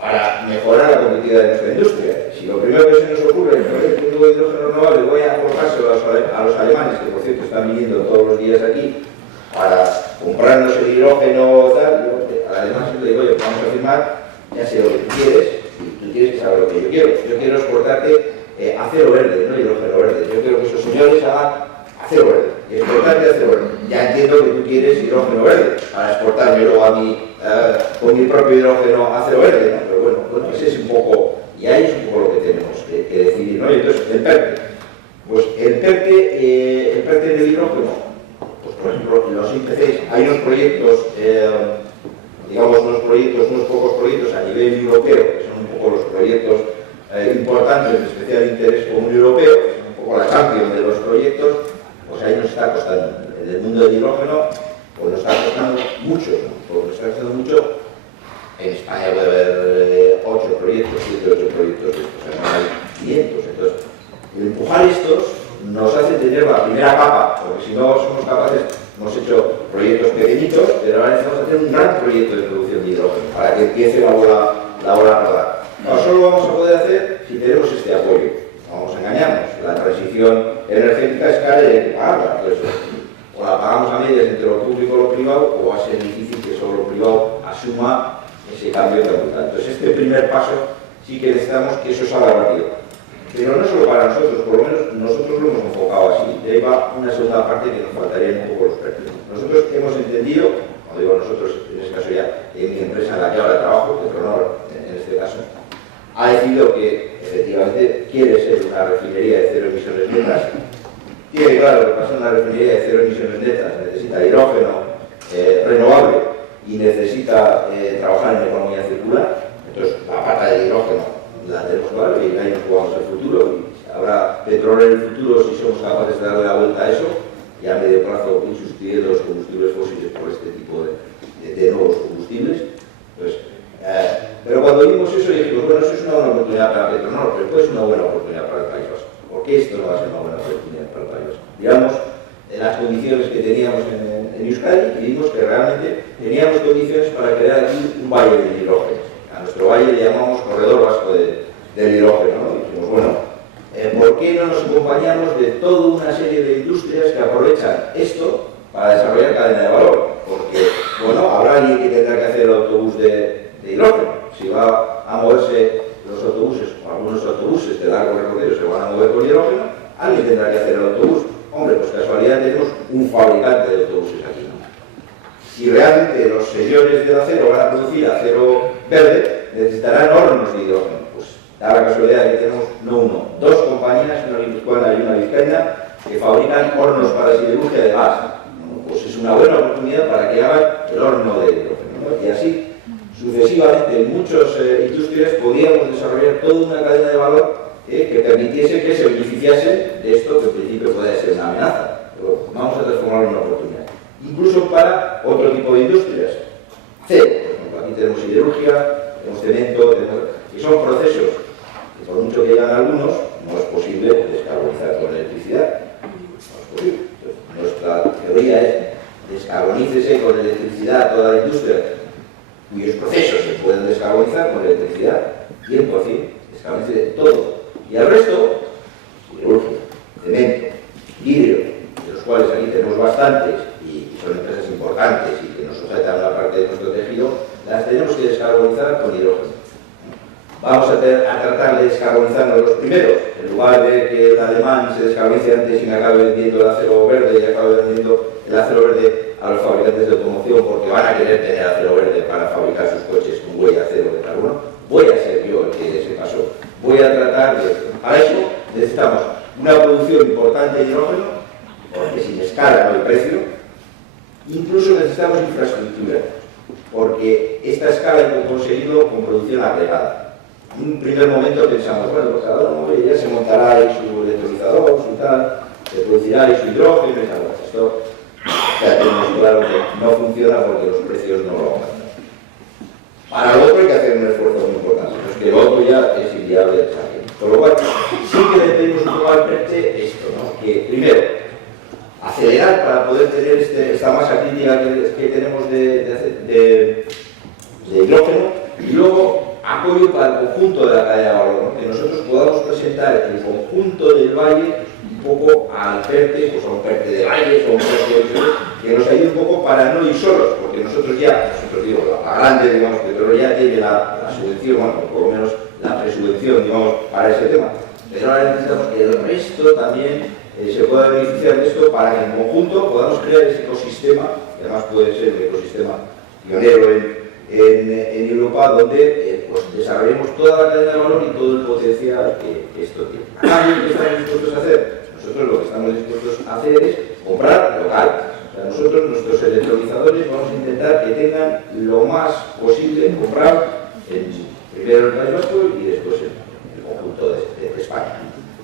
para mejorar la competitividad de nuestra industria. Si lo primero que se nos ocurre es que el hidrógeno renovable voy a colocárselo a los alemanes, que por cierto están viniendo todos los días aquí, para comprarnos el hidrógeno tal, yo al alemán siempre digo, oye, vamos a firmar, ya sé lo que tú quieres, y tú tienes que saber lo que yo quiero. Yo quiero exportarte acero verde, no hidrógeno verde. Yo quiero que esos señores hagan acero verde, y exportarte acero verde. Ya entiendo que tú quieres hidrógeno verde, para exportarme luego a mí con mi propio hidrógeno acero verde, ¿no? Pero bueno, ese es un poco, y ahí es un poco lo que tenemos que decidir, ¿no? Y entonces, el PERTE. Pues el PERTE del hidrógeno, pues por ejemplo, los IPCs, hay unos proyectos, digamos unos pocos proyectos a nivel europeo, que son un poco los proyectos importantes de especial interés común europeo, que son un poco la champion de los proyectos, pues ahí nos está costando. En el mundo del hidrógeno, pues nos está costando mucho, ¿no? Pues nos está costando mucho. En España puede haber 8 proyectos, 7 o 8 proyectos de estos, o sea, no hay 500. Entonces, el empujar estos nos hace tener la primera capa, porque si no somos capaces, hemos hecho proyectos pequeñitos, pero ahora necesitamos hacer un gran proyecto de producción de hidrógeno para que empiece la bola a rodar. No solo lo vamos a poder hacer si tenemos este apoyo. No vamos a engañarnos, la transición energética es cara y hay que pagarla. Entonces, o la pagamos a medias entre lo público y lo privado, o va a ser difícil que solo lo privado asuma ese cambio tan brutal. Entonces, este primer paso sí que necesitamos que eso salga rápido. pero no solo para nosotros, por lo menos nosotros lo hemos enfocado así. Y ahí va una segunda parte que nos faltaría un poco los precios. Nosotros hemos entendido, cuando digo nosotros, en este caso ya en mi empresa en la que ahora trabajo, Petronor en este caso, ha decidido que efectivamente quiere ser una refinería de cero emisiones netas. Tiene claro que para ser una refinería de cero emisiones netas necesita hidrógeno renovable y necesita trabajar en economía circular. Entonces, la parte del hidrógeno la tenemos claro y ahí nos jugamos el futuro. Y habrá petróleo en el futuro si somos capaces de darle la vuelta a eso y a medio plazo sustituir los combustibles fósiles por este tipo de nuevos combustibles. Entonces, pero cuando vimos eso dijimos, bueno, eso es una buena oportunidad para Petronor, pero después es una buena oportunidad para el País Vasco. ¿Por qué esto no va a ser una buena oportunidad para el País Vasco? Digamos, en las condiciones que teníamos en Euskadi, y vimos que realmente teníamos condiciones para crear aquí un valle de hidrógeno. A nuestro valle le llamamos Corredor Vasco del Hidrógeno, ¿no? Y dijimos, bueno, ¿por qué no nos acompañamos de toda una serie de industrias que aprovechan esto para desarrollar cadena de valor? Porque, bueno, habrá alguien que tendrá que hacer el autobús de hidrógeno. Si va a moverse los autobuses, o algunos autobuses de largo recorrido se van a mover con hidrógeno, alguien tendrá que hacer el autobús. Hombre, pues casualidad tenemos un fabricante de autobuses aquí, ¿no? Si realmente los señores del acero van a producir acero verde, necesitarán hornos de hidrógeno. Pues da la casualidad de que tenemos no uno, dos compañías, una guipuzcoana y una vizcaína, que fabrican hornos para siderurgia de gas. Bueno, pues es una buena oportunidad para que hagan el horno de hidrógeno, ¿no? Y así, sucesivamente, en muchas industrias podíamos desarrollar toda una cadena de valor que permitiese que se beneficiase de esto que en principio puede ser una amenaza, pero vamos a transformarlo en una oportunidad. Incluso para otro tipo de industrias. Acero, por ejemplo, aquí tenemos siderurgia, tenemos cemento, y son procesos que por mucho que digan algunos, no es posible descarbonizar con electricidad. No es posible. Entonces, nuestra teoría es descarbonícese con electricidad toda la industria, cuyos procesos se pueden descarbonizar con electricidad, 100%, descarbonice todo. Y el resto, siderurgia, cemento, vidrio, de los cuales aquí tenemos bastantes y son empresas importantes y que nos sujetan una parte de nuestro tejido, las tenemos que descarbonizar con hidrógeno. Vamos a tratar de descarbonizarnos los primeros, en lugar de que el alemán se descarbonice antes y me acabe vendiendo el acero verde y acabe vendiendo el acero verde a los fabricantes de automoción porque van a querer tener acero verde para fabricar sus coches con huella cero de carbono. Voy a ser yo el que dé ese paso. Voy a tratar de... Para eso necesitamos una producción importante de hidrógeno, porque sin escala no hay precio. Incluso necesitamos infraestructura, porque esta escala hemos conseguido con producción agregada. En un primer momento pensamos, bueno, pues cada uno ya se montará ahí su electrolizador, su tal, se producirá ahí su hidrógeno y tal. Esto ya tenemos claro que no funciona porque los precios no lo aguantan. Para lo otro hay que hacer un esfuerzo muy importante, pues que lo otro ya es inviable de salir. Con lo cual, sí que le pedimos un poco al PERTE esto, ¿no? Que primero, acelerar para poder tener esta masa crítica que tenemos de hidrógeno y luego apoyo para el conjunto de la cadena de valor, ¿no? Que nosotros podamos presentar el conjunto del valle un poco al PERTE, pues a un PERTE de valles o un PERTE de Euskadi, que nos ayude un poco para no ir solos, porque nosotros digo, la grande, digamos, Petronor ya tiene la subvención, bueno, por lo menos la presubvención, digamos, para ese tema. Pero ahora necesitamos que el resto también se pueda beneficiar de esto para que en conjunto podamos crear ese ecosistema, que además puede ser un ecosistema pionero en Europa, donde pues, desarrollemos toda la cadena de valor y todo el potencial que esto tiene. ¿A cambio qué estamos dispuestos a hacer? Nosotros lo que estamos dispuestos a hacer es comprar local. O sea, nosotros, nuestros electrolizadores, vamos a intentar que tengan lo más posible comprar primero el País Vasco y después el conjunto de España.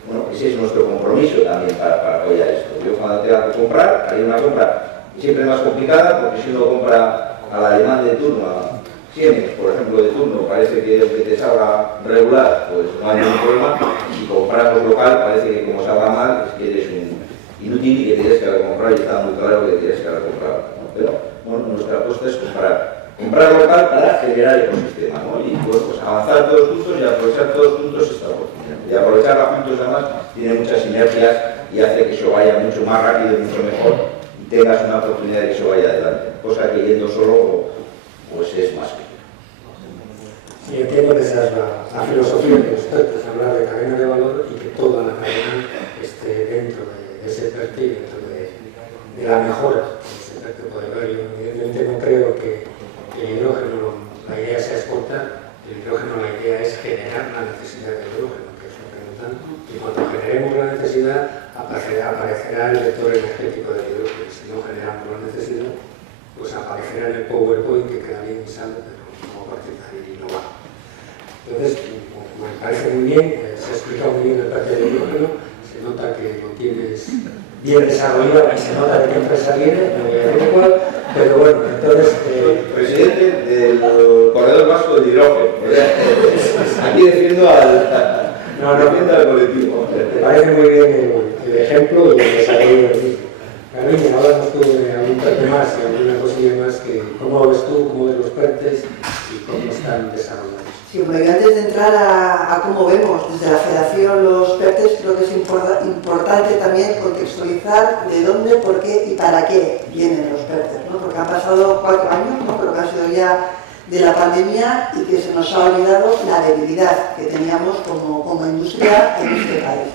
Bueno, ese es nuestro compromiso también para apoyar esto. Yo cuando tenga que comprar, hay una compra siempre más complicada, porque si uno compra al alemán de turno, a Siemens, por ejemplo, de turno, parece que el que te salga regular, pues no hay ningún problema. Si compramos local, parece que como salga mal, es que eres un inútil y que tienes que haber comprado, y está muy claro que tienes que haber comprado, ¿no? Pero bueno, nuestra apuesta es comprar local para generar ecosistema, ¿no? Y pues avanzar todos juntos y aprovechar todos juntos esta oportunidad. Y aprovecharla juntos además tiene muchas sinergias y hace que eso vaya mucho más rápido y mucho mejor y tengas una oportunidad de que eso vaya adelante, cosa que yendo solo pues es más que. Sí, entiendo que esa es la filosofía de ustedes, hablar de cadena de valor y El hidrógeno, la idea es generar la necesidad de hidrógeno, que es lo que no tanto, y cuando generemos la necesidad aparecerá el vector energético del hidrógeno. Si no generamos la necesidad, pues aparecerá en el PowerPoint, que queda bien y sale, pero no va a partir y no va. Entonces, me parece muy bien, se ha explicado muy bien el parque de hidrógeno, se nota que lo tienes bien desarrollado y se nota de qué empresa viene, no voy a decir cuál, pero bueno, entonces... Presidente del Corredor Vasco del Hidrógeno. Aquí defiendo al colectivo. Me parece muy bien el ejemplo y el desarrollo del mismo. Carolina, háblanos tú de algún PERTE más y alguna cosilla más, que cómo ves tú, cómo ves los PERTES y cómo están desarrollados. Sí, bueno, y antes de entrar a cómo vemos desde la Federación los PERTES, creo que es importante también contextualizar de dónde, por qué y para qué vienen los PERTES, ¿no? Porque han pasado 4 años, ¿no? Pero que han sido ya de la pandemia y que se nos ha olvidado la debilidad que teníamos como industria en este país.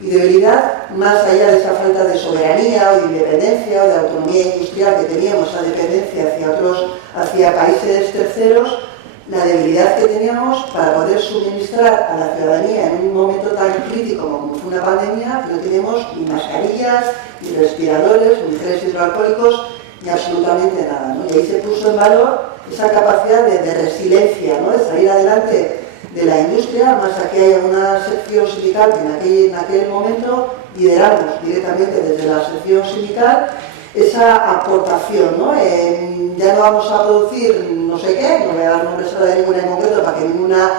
Y debilidad, más allá de esa falta de soberanía o de independencia o de autonomía industrial que teníamos, esa dependencia hacia países terceros, la debilidad que teníamos para poder suministrar a la ciudadanía en un momento tan crítico como fue una pandemia, que no tenemos ni mascarillas, ni respiradores, ni geles hidroalcohólicos, ni absolutamente nada, ¿no? Y ahí se puso en valor esa capacidad de resiliencia, ¿no? De salir adelante de la industria, más aquí hay una sección sindical que en aquel momento lideramos directamente desde la sección sindical esa aportación, ¿no? Ya no vamos a producir no sé qué, no voy a dar nombres de ninguna en concreto para que ninguna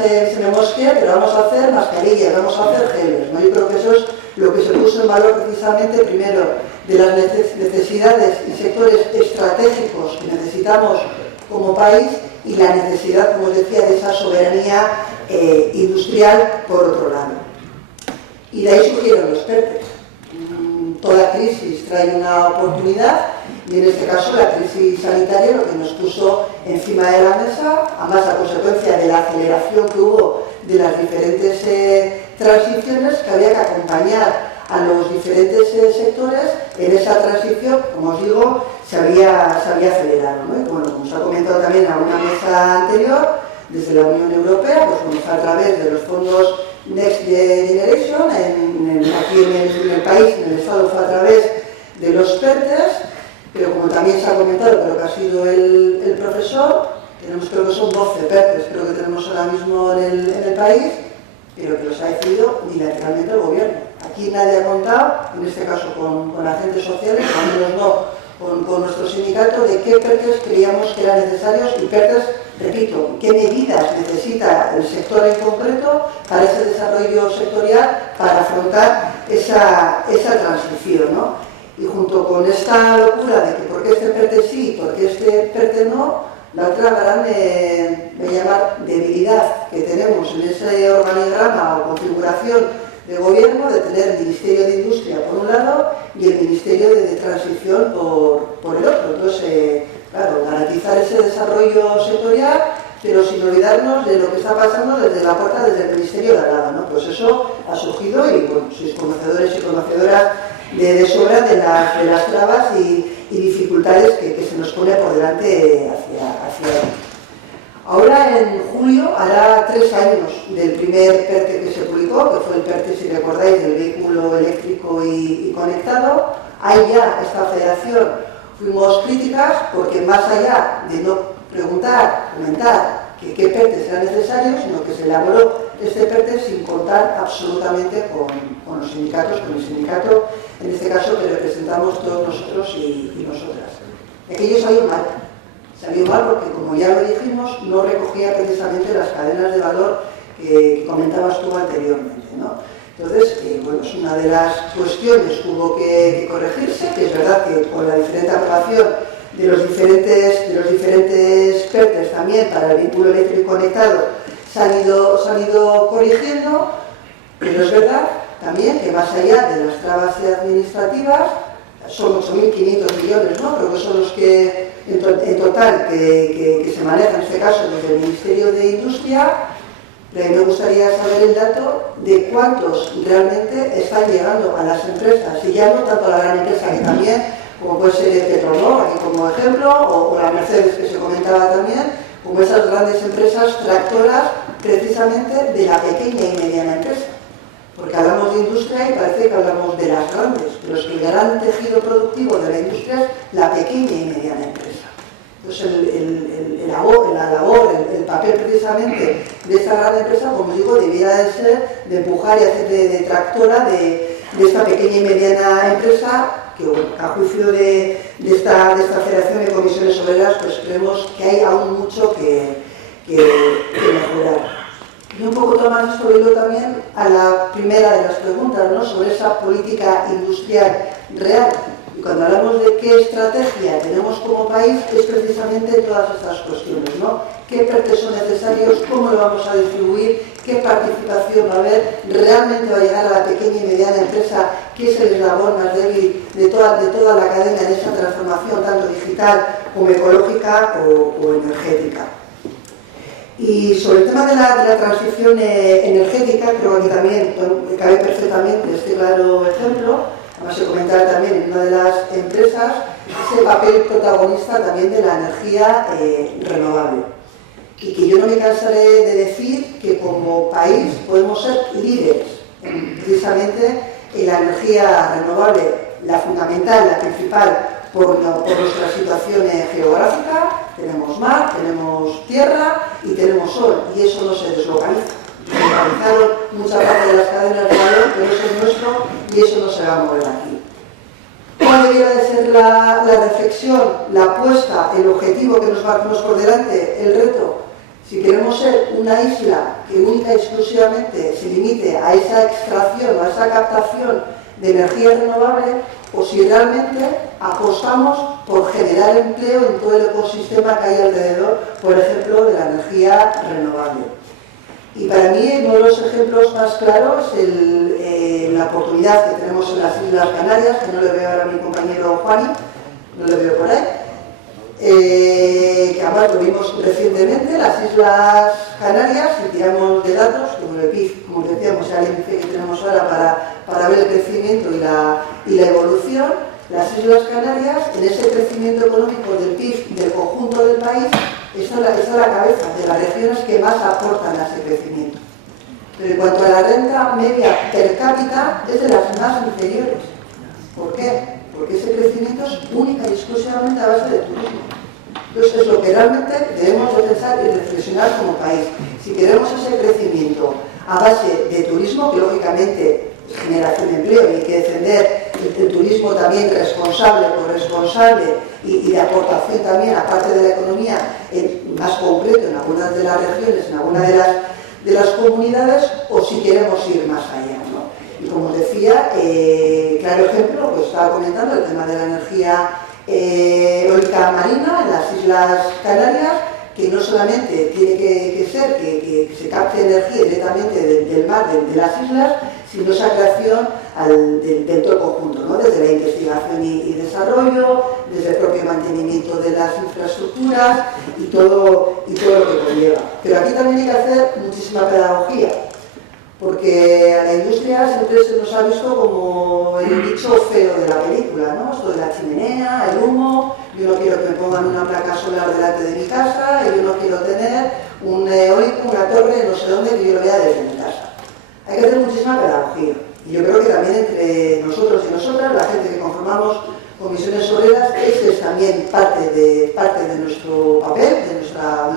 se me mosquee, pero vamos a hacer mascarillas, vamos a hacer geles, ¿no? Yo creo que eso es lo que se puso en valor precisamente primero de las necesidades y sectores estratégicos que necesitamos como país y la necesidad, como os decía, de esa soberanía industrial por otro lado. Y de ahí surgieron los PERTES. Toda crisis trae una oportunidad y en este caso la crisis sanitaria lo que nos puso encima de la mesa, además a consecuencia de la aceleración que hubo de las diferentes transiciones que había que acompañar a los diferentes sectores en esa transición, como os digo, se había acelerado, ¿no? Y bueno, como os ha comentado también en una mesa anterior, desde la Unión Europea, pues bueno, a través de los fondos Next Generation, aquí en el país, en el Estado, fue a través de los PERTES, pero como también se ha comentado, creo que ha sido el profesor, creo que son 12 PERTES, creo que tenemos ahora mismo en el país, pero que los ha decidido unilateralmente el gobierno. Aquí nadie ha contado, en este caso con agentes sociales, al menos no con nuestro sindicato, de qué PERTES creíamos que eran necesarios y PERTES, repito, qué medidas necesita el sector en concreto para ese desarrollo sectorial para afrontar esa transición, ¿no? Y junto con esta locura de que por qué este PERTE sí y por qué este PERTE no, la otra gran, voy a llamar, debilidad que tenemos en ese organigrama o configuración de gobierno, de tener el Ministerio de Industria por un lado y el Ministerio de Transición por el otro. Entonces, claro, garantizar ese desarrollo sectorial, pero sin olvidarnos de lo que está pasando desde la puerta, desde el Ministerio de al lado, ¿no? Pues eso ha surgido y, bueno, sois conocedores y conocedoras de sobra de las trabas y dificultades que se nos pone por delante hacia él. Ahora, en julio, hará 3 años del primer PERTE que se publicó, que fue el PERTE, si recordáis, del vehículo eléctrico y conectado. Ahí ya, esta federación, fuimos críticas porque más allá de no preguntar, comentar qué PERTES eran necesarios, sino que se elaboró este PERTE sin contar absolutamente con los sindicatos, con el sindicato, en este caso, que representamos todos nosotros y nosotras. Aquello salió mal. Salió mal porque, como ya lo dijimos, no recogía precisamente las cadenas de valor que comentabas tú anteriormente, ¿no? Entonces, bueno, es una de las cuestiones que hubo que corregirse, que es verdad que con la diferente aprobación de los diferentes PERTES también para el vehículo eléctrico conectado se han ido corrigiendo, pero es verdad también que más allá de las trabas administrativas, son 8.500 millones, ¿no? Creo que son los que en total que se manejan en este caso desde el Ministerio de Industria. Me gustaría saber el dato de cuántos realmente están llegando a las empresas, y ya no tanto a la gran empresa, que también, como puede ser el Petronor, aquí como ejemplo, o la Mercedes que se comentaba también, como como esas grandes empresas tractoras precisamente de la pequeña y mediana empresa. Porque hablamos de industria y parece que hablamos de las grandes, pero es que el gran tejido productivo de la industria es la pequeña y mediana empresa. Entonces la labor, el papel precisamente de esta gran empresa, como digo, debiera de ser de empujar y hacer de tractora de esta pequeña y mediana empresa, que bueno, a juicio de esta Federación de Comisiones Obreras, pues creemos que hay aún mucho que mejorar. Y un poco más esto lo también a la primera de las preguntas, ¿no?, sobre esa política industrial real. Y cuando hablamos de qué estrategia tenemos como país, es precisamente todas estas cuestiones, ¿no? ¿Qué PERTES son necesarios? ¿Cómo lo vamos a distribuir? ¿Qué participación va a haber? ¿Realmente va a llegar a la pequeña y mediana empresa, que es el eslabón más débil de toda la cadena en esa transformación, tanto digital como ecológica o energética? Y sobre el tema de la transición energética, creo que aquí también cabe perfectamente este claro ejemplo. Además, se comentaba también en una de las empresas ese papel protagonista también de la energía renovable. Y que yo no me cansaré de decir que como país podemos ser líderes precisamente en la energía renovable, la fundamental, la principal, por nuestra situación geográfica. Tenemos mar, tenemos tierra y tenemos sol, y eso no se deslocaliza. Deslocalizaron mucha parte de las cadenas de valor, pero eso es nuestro y eso no se va a mover aquí. ¿Cuál debiera de ser la reflexión, la apuesta, el objetivo que nos va por delante, el reto? Si queremos ser una isla que única y exclusivamente se limite a esa extracción, a esa captación de energía renovable, o si realmente apostamos por generar empleo en todo el ecosistema que hay alrededor, por ejemplo, de la energía renovable. Y para mí uno de los ejemplos más claros es la oportunidad que tenemos en las Islas Canarias, que no le veo ahora a mi compañero Juani, no le veo por ahí, que además lo vimos recientemente, las Islas Canarias, si tiramos de datos, como el PIB, como decíamos, el índice que tenemos ahora para ver el crecimiento y la evolución, las Islas Canarias, en ese crecimiento económico del PIB del conjunto del país, está a la cabeza de las regiones que más aportan a ese crecimiento. Pero en cuanto a la renta media per cápita, es de las más inferiores. ¿Por qué? Porque ese crecimiento es única y exclusivamente a base de turismo. Entonces es lo que realmente debemos de pensar y reflexionar como país. Si queremos ese crecimiento a base de turismo, que lógicamente es generación de empleo y hay que defender el turismo también responsable, corresponsable y de aportación también, aparte de la economía, más concreto en algunas de las regiones, en algunas de las comunidades, o si queremos ir más allá, ¿no? Y como os decía, claro ejemplo, lo que estaba comentando, el tema de la energía eólica marina en las Islas Canarias, que no solamente tiene que ser que se capte energía directamente del mar, de las islas, sino esa creación del todo conjunto, ¿no? Desde la investigación y desarrollo, desde el propio mantenimiento de las infraestructuras y todo lo que conlleva. Pero aquí también hay que hacer muchísima pedagogía, porque a la industria siempre se nos ha visto como el bicho feo de la película, ¿no? Esto de la chimenea, el humo, yo no quiero que me pongan una placa solar delante de mi casa, yo no quiero tener un eólico, una torre, no sé dónde, que yo lo vea desde mi casa. Hay que hacer muchísima pedagogía. Y yo creo que también entre nosotros y nosotras, la gente que conformamos comisiones obreras, ese es también parte de nuestro papel, de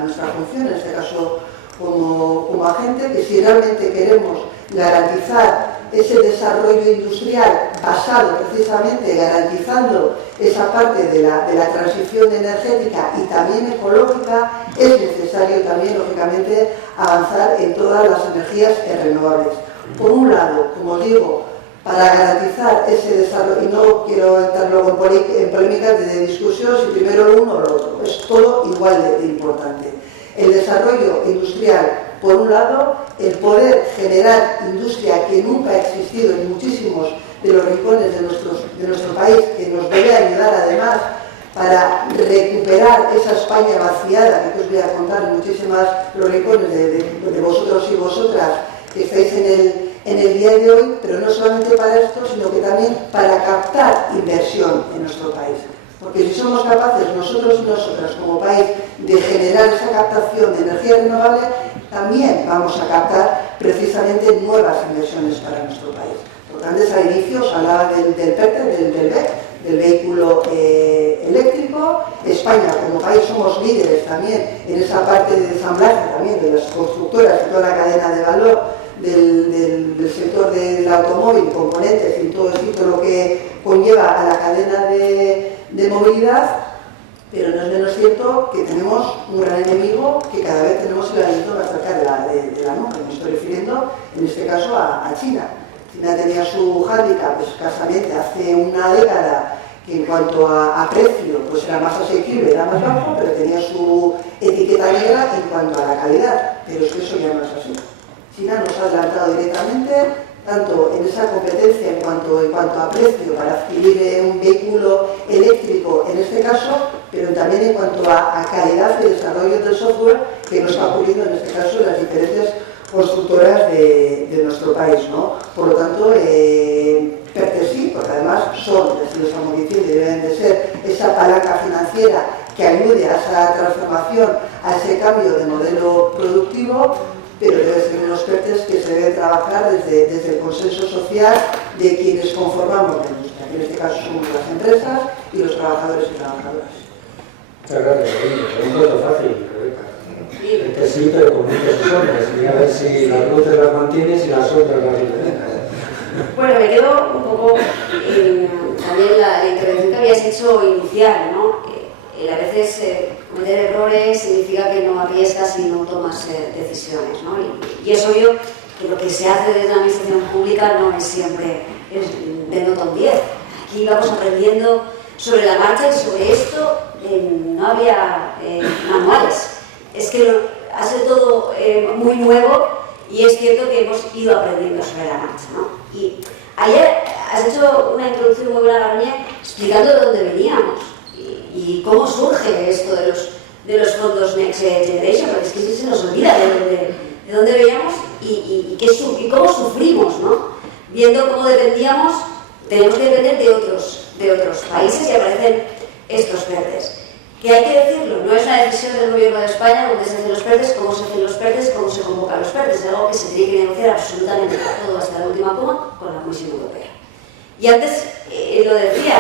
nuestra función, en este caso como agente, que si realmente queremos garantizar ese desarrollo industrial basado precisamente garantizando esa parte de la transición energética y también ecológica, es necesario también, lógicamente, avanzar en todas las energías renovables. Por un lado, como digo, para garantizar ese desarrollo, y no quiero entrar luego en polémicas de discusión si primero lo uno o lo otro, es todo igual de importante. El desarrollo industrial, por un lado, el poder generar industria que nunca ha existido en muchísimos de los rincones de nuestro país, que nos debe ayudar además para recuperar esa España vaciada, que os voy a contar en muchísimos los rincones de vosotros y vosotras que estáis en el día de hoy, pero no solamente para esto, sino que también para captar inversión en nuestro país. Porque si somos capaces nosotros y nosotras como país de generar esa captación de energía renovable, también vamos a captar precisamente nuevas inversiones para nuestro país. Porque antes al inicio se hablaba del PERTE, del BEC, del vehículo eléctrico. España como país somos líderes también en esa parte de ensamblaje también de las constructoras y toda la cadena de valor del sector del automóvil, componentes y todo lo que conlleva a la cadena de movilidad, pero no es menos cierto que tenemos un gran enemigo que cada vez tenemos el aliento más cerca de la nuca. Me estoy refiriendo en este caso a China. China tenía su hándicap escasamente hace una década, que en cuanto a precio pues era más asequible, era más bajo, pero tenía su etiqueta negra en cuanto a la calidad. Pero es que eso ya no es así. China nos ha adelantado directamente, tanto en esa competencia en cuanto a precio para adquirir un vehículo eléctrico en este caso, pero también en cuanto a calidad y desarrollo del software que nos está ocurriendo en este caso en las diferentes constructoras de nuestro país, ¿no? Por lo tanto, PERTE sí, porque además son, desde lo estamos diciendo, deben de ser esa palanca financiera que ayude a esa transformación, a ese cambio de modelo productivo, pero debe ser unos PERTES que se deben trabajar desde el consenso social de quienes conformamos la industria, que en este caso somos las empresas y los trabajadores y trabajadoras. Muchas gracias, es un voto fácil, Rebeca. Este sí, pero con muchos sombras, y a ver si las luces las mantienes y las sombras las implementas. Bueno, me quedo un poco también la intervención que habías hecho inicial, ¿no? A veces cometer errores significa que no arriesgas y no tomas decisiones, ¿no? Y es obvio que lo que se hace desde la administración pública no es siempre de nota un 10. Aquí vamos aprendiendo sobre la marcha y sobre esto no había manuales. Es que ha sido todo muy nuevo y es cierto que hemos ido aprendiendo sobre la marcha, ¿no? Y ayer has hecho una introducción muy buena, Gabriel, explicando de dónde veníamos y cómo surge esto de los fondos Next Generation, porque es que se nos olvida de dónde veníamos y cómo sufrimos, ¿no? Viendo cómo dependíamos, tenemos que depender de otros países y aparecen estos PERTES. Que hay que decirlo, no es una decisión del Gobierno de España donde se hacen los PERTES, cómo se hacen los PERTES, cómo se convocan los PERTES, es algo que se tiene que negociar absolutamente todo hasta la última coma con la Comisión Europea. Y antes lo decía,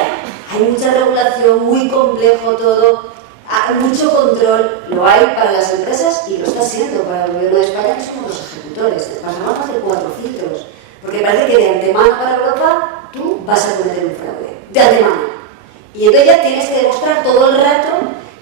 hay mucha regulación, muy complejo todo, hay mucho control, lo hay para las empresas y lo está siendo para el Gobierno de España, que somos los ejecutores. Pasamos más de 4 filtros, porque parece que de antemano para Europa tú vas a cometer un fraude, de antemano. Y entonces ya tienes que demostrar todo el rato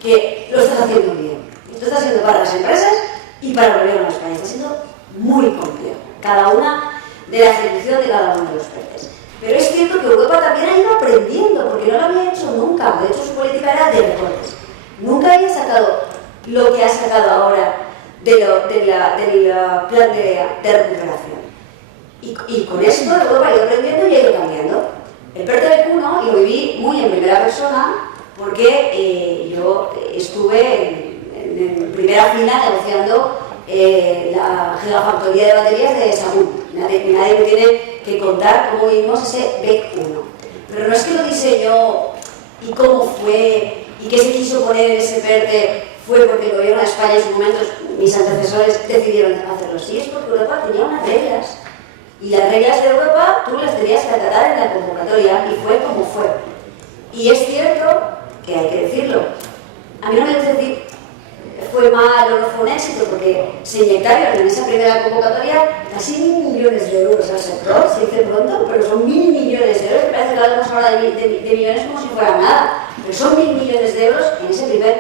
que lo estás haciendo bien. Esto está siendo para las empresas y para el Gobierno de España. Está siendo muy complejo, cada una de la ejecución de cada uno de los PERTES. Pero es cierto que Europa también ha ido aprendiendo, porque no lo había hecho nunca. De hecho, su política era de recortes. Nunca había sacado lo que ha sacado ahora del plan de recuperación. Y con esto Europa ha ido aprendiendo y ha ido cambiando. El PERTE 1 lo viví muy en primera persona porque yo estuve en primera fila negociando la gigafactoría de baterías de Sagunt. Nadie me tiene que contar cómo vimos ese BEC 1. Pero no es que lo diseñó y cómo fue y qué se quiso poner en ese PERTE fue porque el Gobierno de España en sus momentos, mis antecesores, decidieron hacerlo. Sí, es porque Europa tenía unas reglas. Y las reglas de Europa tú las tenías que acatar en la convocatoria y fue como fue. Y es cierto que hay que decirlo. A mí no me gusta decir fue mal o no fue un éxito porque se inyectaron en esa primera convocatoria casi 1.000 millones de euros al sector, se dice pronto, pero son 1.000 millones de euros, que parece que hablamos ahora de millones como si fuera nada, pero son 1.000 millones de euros en ese primer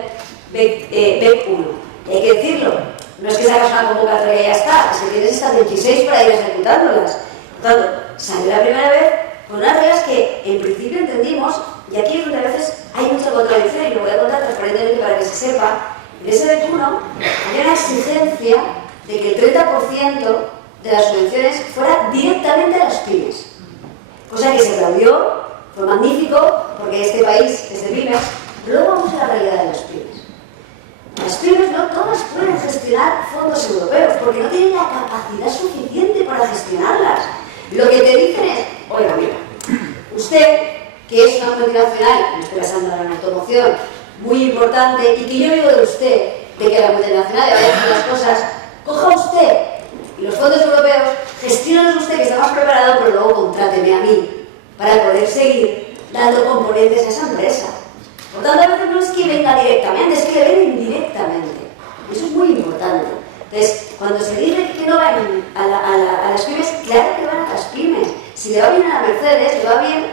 BEC 1. Y hay que decirlo. No es que sacas una convocatoria y ya está, es que tienes hasta 26 para ir ejecutándolas. Por tanto, salió la primera vez con unas reglas que en principio entendimos, y aquí es donde a veces hay mucha contradicción, y lo voy a contar transparentemente para que se sepa. En ese BEC 1 había una exigencia de que el 30% de las subvenciones fuera directamente a las pymes. Cosa que se aplaudió, fue magnífico, porque este país es de pymes. Luego vamos a la realidad de las pymes. Las pymes no todas pueden gestionar fondos europeos porque no tienen la capacidad suficiente para gestionarlas. Lo que te dicen es, oiga, mira, usted, que es una multinacional, me estoy basando en la automoción, muy importante, y que yo digo de usted, de que la multinacional le vaya a hacer las cosas, coja usted y los fondos europeos, gestionalos usted que está más preparado, pero luego contráteme a mí para poder seguir dando componentes a esa empresa. Por tanto, a veces no es que venga directamente, es que le ven indirectamente. Eso es muy importante. Entonces, cuando se dice que no van a las pymes, claro que van a las pymes. Si le va bien a la Mercedes, le va bien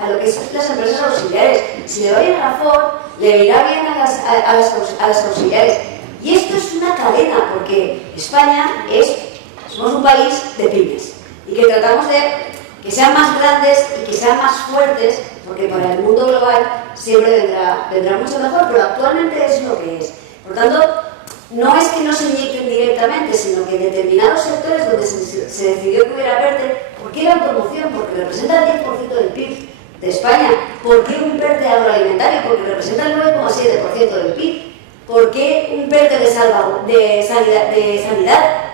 a lo que son las empresas auxiliares. Si le va bien a la Ford, le irá bien a las auxiliares. Y esto es una cadena, porque España somos un país de pymes y que tratamos de que sean más grandes y que sean más fuertes, porque para el mundo global siempre vendrá mucho mejor, pero actualmente es lo que es. Por tanto, no es que no se inyecten directamente, sino que en determinados sectores donde se decidió que hubiera PERTE, ¿por qué la automoción? Porque representa el 10% del PIB de España. ¿Por qué un PERTE agroalimentario? Porque representa el 9,7% del PIB. ¿Por qué un PERTE de sanidad?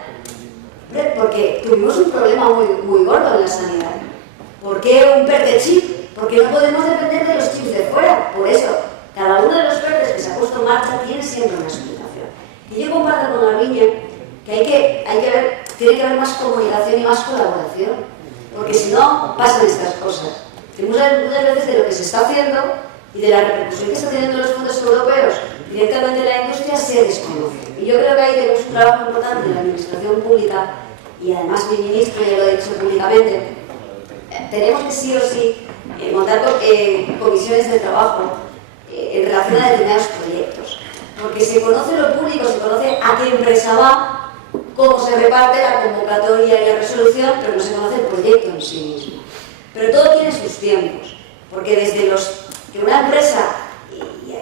Porque tuvimos un problema muy gordo en la sanidad. ¿Por qué un PERTE chip? Porque no podemos depender de los chips de fuera. Por eso, cada uno de los PERTEs que se ha puesto en marcha tiene siempre una explicación. Y yo comparto con Garbiñe que tiene que haber más comunicación y más colaboración, porque si no, pasan estas cosas. Que muchas veces de lo que se está haciendo y de la repercusión que está teniendo los fondos europeos directamente en la industria se desconoce. Y yo creo que ahí tenemos un trabajo importante en la administración pública, y además mi ministro ya lo ha dicho públicamente, tenemos que sí o sí montar comisiones de trabajo en relación a determinados proyectos. Porque se conoce lo público, se conoce a qué empresa va, cómo se reparte la convocatoria y la resolución, pero no se conoce el proyecto en sí mismo. Pero todo tiene sus tiempos, porque desde que una empresa,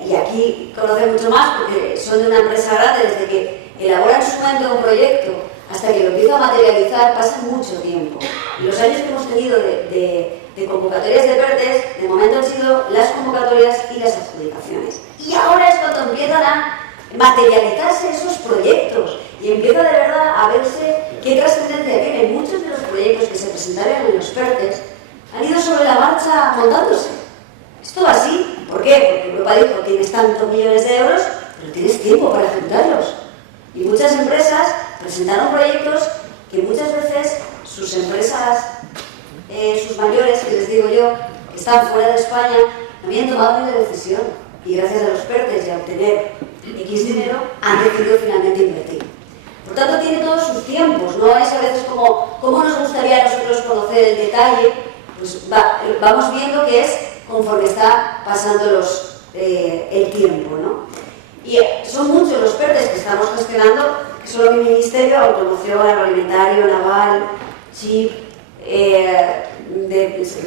y aquí conocen mucho más porque son de una empresa grande, desde que elaboran en su momento un proyecto hasta que lo empieza a materializar, pasa mucho tiempo. Y los años que hemos tenido de convocatorias de PERTEs, de momento han sido las convocatorias y las adjudicaciones. Y ahora es cuando empiezan a materializarse esos proyectos y empieza de verdad a verse qué trascendencia tienen. Muchos de los proyectos que se presentaron en los PERTEs han ido sobre la marcha montándose. Esto va así. ¿Por qué? Porque Europa dijo, tienes tantos millones de euros, pero tienes tiempo para ejecutarlos. Y muchas empresas presentaron proyectos que muchas veces sus empresas, sus mayores, que les digo yo, que están fuera de España, habían tomado una decisión y gracias a los PERTEs y a obtener X dinero han decidido finalmente invertir. Por tanto, tiene todos sus tiempos, no es a veces como nos gustaría a nosotros conocer el detalle, pues vamos viendo que es conforme está pasando el tiempo, ¿no? Y son muchos los PERTEs que estamos gestionando, que solo mi ministerio, automoción, agroalimentario, naval, chip,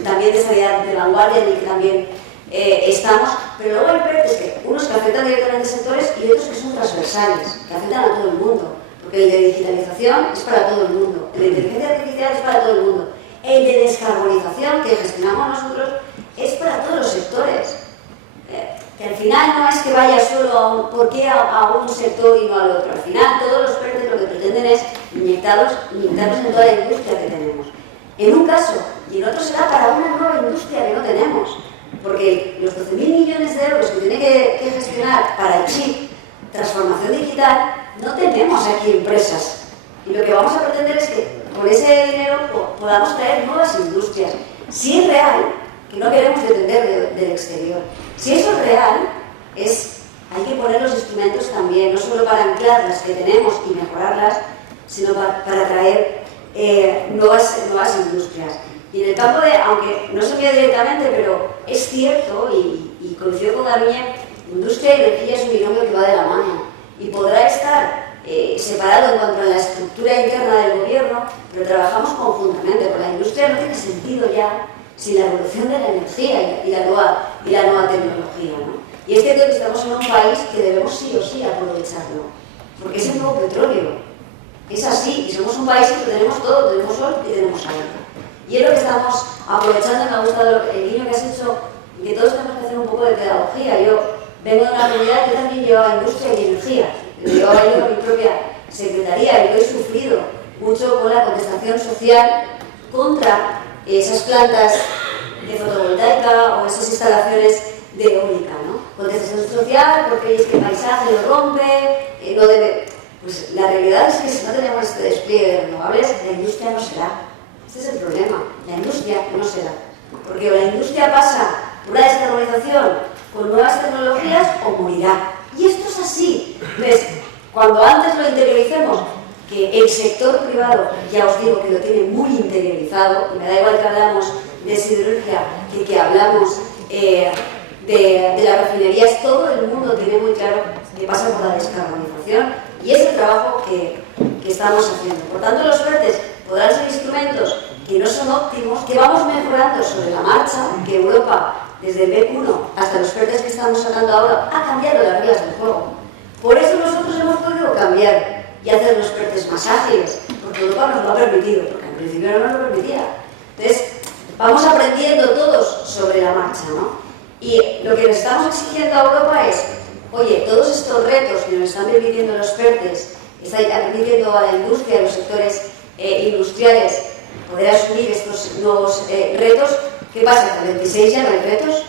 también de sanidad de vanguardia, en el que también estamos, pero luego hay PERTEs que unos que afectan directamente a sectores y otros que son transversales, que afectan a todo el mundo, porque el de digitalización es para todo el mundo, el de inteligencia artificial es para todo el mundo, el de descarbonización que gestionamos nosotros es para todos los sectores. Que al final no es que vaya solo a un sector y no al otro. Al final todos los PERTEs lo que pretenden es inyectarlos en toda la industria que tenemos. En un caso y en otro será para una nueva industria que no tenemos. Porque los 12.000 millones de euros que tiene que gestionar para el chip, transformación digital, no tenemos aquí empresas. Y lo que vamos a pretender es que con ese dinero podamos traer nuevas industrias. Si es real, que no queremos depender del exterior. Si eso es real, hay que poner los instrumentos también, no solo para anclar las que tenemos y mejorarlas, sino para traer nuevas industrias. Y en el campo aunque no se vea directamente, pero es cierto, y coincido con Garbiñe, industria y energía es un binomio que va de la mano. Y podrá estar separado en cuanto a la estructura interna del gobierno, pero trabajamos conjuntamente, porque la industria no tiene sentido ya sin la evolución de la energía y la nueva tecnología, ¿no? Y es cierto que estamos en un país que debemos sí o sí aprovecharlo, porque es el nuevo petróleo. Es así, y somos un país que tenemos todo, tenemos sol y tenemos agua. Y es lo que estamos aprovechando. Me ha gustado el guiño que has hecho, y que todos tenemos que hacer un poco de pedagogía. Yo vengo de una comunidad que también llevaba industria y energía, llevaba yo mi propia secretaría, y lo he sufrido mucho con la contestación social contra esas plantas de fotovoltaica o esas instalaciones de eólica, ¿no? Contestación social porque es que el paisaje lo rompe, no debe... Pues la realidad es que si no tenemos este despliegue de renovables, la industria no será. Este es el problema, la industria no será. Porque o la industria pasa por una descarbonización con nuevas tecnologías o morirá. Y esto es así. Entonces, cuando antes lo interioricemos, que el sector privado, ya os digo que lo tiene muy interiorizado, y me da igual que hablamos de siderurgia que hablamos de las refinerías, todo el mundo tiene muy claro que pasa por la descarbonización y es el trabajo que estamos haciendo. Por tanto, los FERTES podrán ser instrumentos que no son óptimos, que vamos mejorando sobre la marcha, que Europa, desde el BEC1 hasta los FERTES que estamos sacando ahora, ha cambiado las reglas del juego. Por eso nosotros hemos podido cambiar y hacer los FERTES más ágiles, porque Europa nos lo ha permitido, porque al principio no nos lo permitía. Entonces, vamos aprendiendo todos sobre la marcha, ¿no? Y lo que le estamos exigiendo a Europa es, oye, todos estos retos que nos están permitiendo los FERTES, están permitiendo a la industria, a los sectores industriales, poder asumir estos nuevos retos. ¿Qué pasa? Con el 26 ya no hay retos.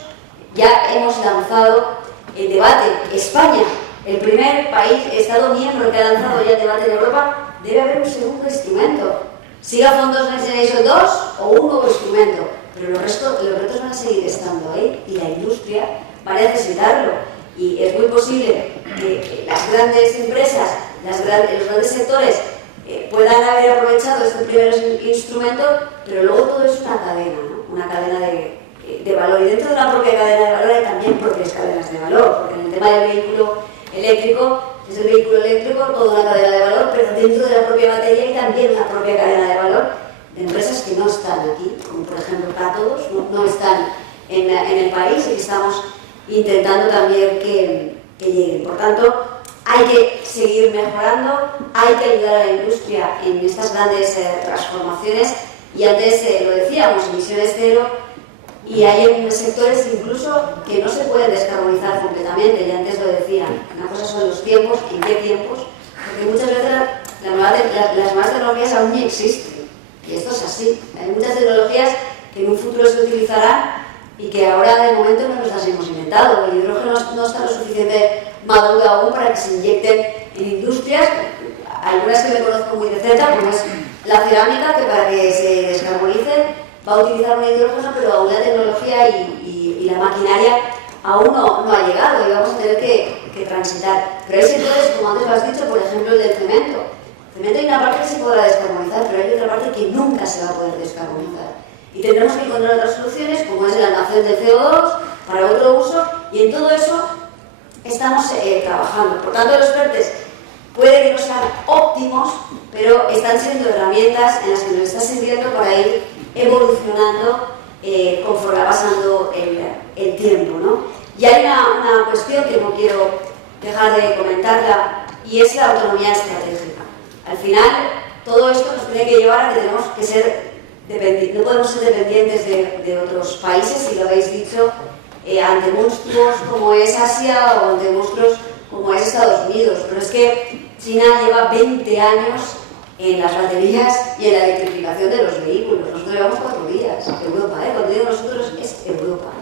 Ya hemos lanzado el debate. España, el primer país, Estado miembro que ha lanzado ya el debate en Europa, debe haber un segundo instrumento. Siga Fondos Next Generation 2 o un nuevo instrumento. Pero los retos van a seguir estando ahí y la industria va a necesitarlo. Y es muy posible que las grandes empresas, los grandes sectores puedan haber aprovechado este primer instrumento, pero luego todo es una cadena, ¿no? Una cadena de valor. Y dentro de una propia cadena de valor hay también propias cadenas de valor, porque en el tema del vehículo eléctrico, es el vehículo eléctrico, toda una cadena de valor, pero dentro de la propia batería hay también una propia cadena de valor de empresas que no están aquí, como por ejemplo Cátodos, no están en el país y que estamos intentando también que lleguen. Por tanto, hay que seguir mejorando, hay que ayudar a la industria en estas grandes transformaciones y antes lo decíamos, emisiones cero, y hay sectores incluso que no se pueden descarbonizar completamente, y antes lo decían. Una cosa son los tiempos, en qué tiempos, porque muchas veces las nuevas tecnologías aún ni existen, y esto es así. Hay muchas tecnologías que en un futuro se utilizarán y que ahora de momento no nos las hemos inventado. El hidrógeno no está lo suficiente maduro aún para que se inyecten en industrias, algunas que me conozco muy de cerca, como es la cerámica, que para que se descarbonice va a utilizar un hidrógeno, pero aún la tecnología y la maquinaria aún no ha llegado y vamos a tener que transitar. Pero hay sectores, como antes lo has dicho, por ejemplo el del cemento. El cemento hay una parte que se podrá descarbonizar, pero hay otra parte que nunca se va a poder descarbonizar. Y tendremos que encontrar otras soluciones, como es la almacén del CO2, para otro uso, y en todo eso estamos trabajando. Por tanto, los FERTES puede que no sean óptimos, pero están siendo herramientas en las que nos está sirviendo para ir evolucionando conforme va pasando el tiempo, ¿no? Y hay una cuestión que no quiero dejar de comentarla, y es la autonomía estratégica. Al final, todo esto nos tiene que llevar a que tenemos que ser no podemos ser dependientes de otros países, y lo habéis dicho, ante monstruos como es Asia o ante monstruos como es Estados Unidos. Pero es que China lleva 20 años en las baterías y en la electrificación de los vehículos. Nosotros llevamos 4 días. Europa, cuando digo nosotros, es Europa.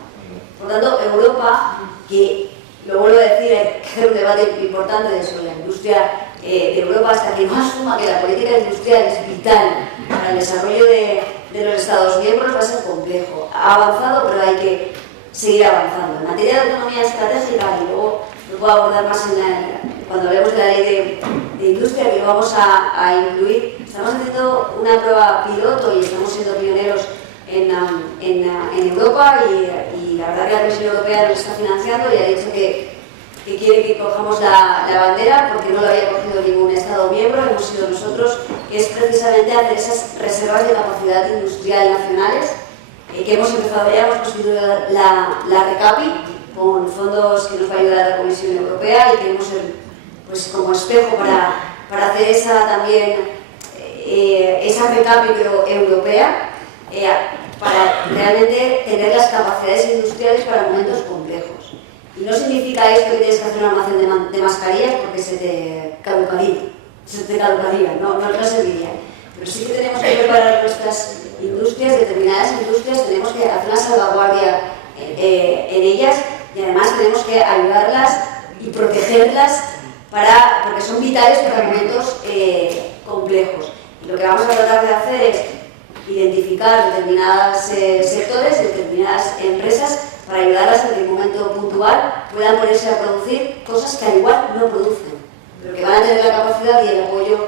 Por tanto, Europa, que lo vuelvo a decir, hay que hacer un debate importante sobre la industria de Europa, hasta que no asuma que la política industrial es vital para el desarrollo de los Estados miembros, va a ser complejo. Ha avanzado, pero hay que seguir avanzando. En materia de autonomía estratégica, y luego lo puedo abordar más cuando hablemos de la ley de industria, que vamos a incluir, estamos haciendo una prueba piloto y estamos siendo pioneros en Europa, y la verdad que la Comisión Europea nos está financiando y ha dicho que quiere que cojamos la bandera, porque no lo había cogido ningún Estado miembro, hemos sido nosotros, que es precisamente hacer esas reservas de capacidad industrial nacionales, que hemos empezado ya, hemos constituido la RECAPI, con fondos que nos va a ayudar la Comisión Europea, y queremos ser pues, como espejo para hacer esa RECAPI pero europea, para realmente tener las capacidades industriales para momentos complejos. Y no significa esto que tienes que hacer un almacén de mascarillas porque se te caducaría, no serviría. Pero sí que tenemos que preparar nuestras industrias, determinadas industrias, tenemos que hacer una salvaguardia en ellas, y además tenemos que ayudarlas y protegerlas porque son vitales para momentos complejos. Y lo que vamos a tratar de hacer es identificar determinados sectores, determinadas empresas, para ayudarlas a que en un momento puntual puedan ponerse a producir cosas que al igual no producen, pero que van a tener la capacidad y el apoyo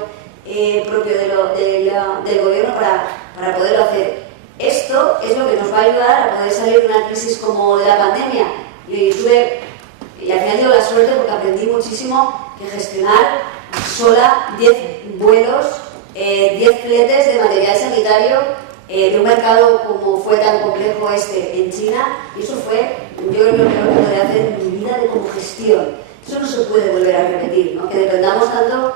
propio del gobierno para poderlo hacer. Esto es lo que nos va a ayudar a poder salir de una crisis como de la pandemia. Y al final tengo la suerte porque aprendí muchísimo que gestionar sola 10 vuelos, 10 fletes de material sanitario de un mercado como fue tan complejo en China, y eso fue, yo creo que lo peor que podría hacer en mi vida como gestión. Eso no se puede volver a repetir, ¿no? Que dependamos tanto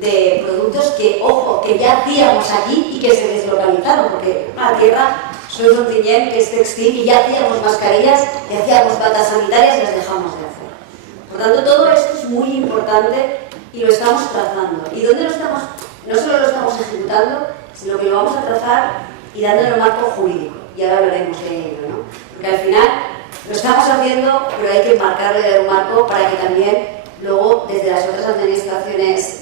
de productos que, ojo, que ya hacíamos aquí y que se deslocalizaron, porque la tierra, soy un Ontinyent, que es textil, y ya hacíamos mascarillas, y hacíamos batas sanitarias y las dejamos de hacer. Por tanto, todo esto es muy importante y lo estamos trazando. ¿Y dónde lo estamos? No solo lo estamos ejecutando, sino que lo vamos a trazar y dándole un marco jurídico. Y ahora hablaremos de ello, ¿no? Porque al final lo estamos haciendo, pero hay que marcarle un marco para que también luego desde las otras administraciones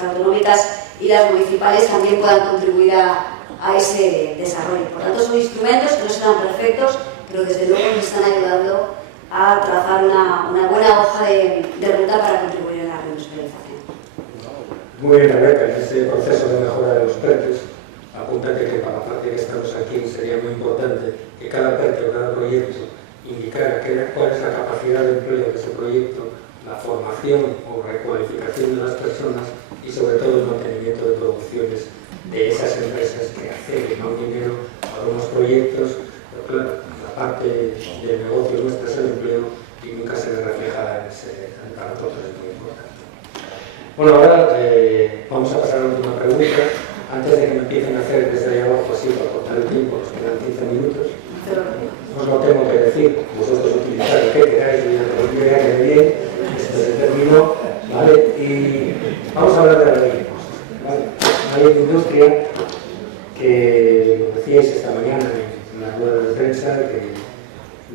autonómicas y las municipales también puedan contribuir a ese desarrollo. Por tanto, son instrumentos que no serán perfectos, pero desde luego nos están ayudando a trazar una buena hoja de ruta para contribuir a la reindustrialización. Muy bien, Rebeca, en este proceso de mejora de los PERTES, apúntate que para la parte que estamos aquí sería muy importante que cada PERTE o cada proyecto indicara cuál es la capacidad de empleo de ese proyecto, la formación o recualificación de las personas y sobre todo el mantenimiento de producciones de esas empresas que acceden a un dinero para unos proyectos, pero claro, la parte del negocio nuestra es el empleo y nunca se ve reflejada para nosotros, es muy importante. Bueno, ahora vamos a pasar a la última pregunta. Antes de que me empiecen a hacer desde ahí abajo, así para cortar el tiempo, nos quedan 15 minutos. Os lo tengo que decir, vosotros utilizar el que queráis, yo ya quedé bien, esto se terminó, ¿vale? Y vamos a hablar de la ley de impuestos, ¿vale? Una ley de industria que lo decíais esta mañana en la rueda de prensa, que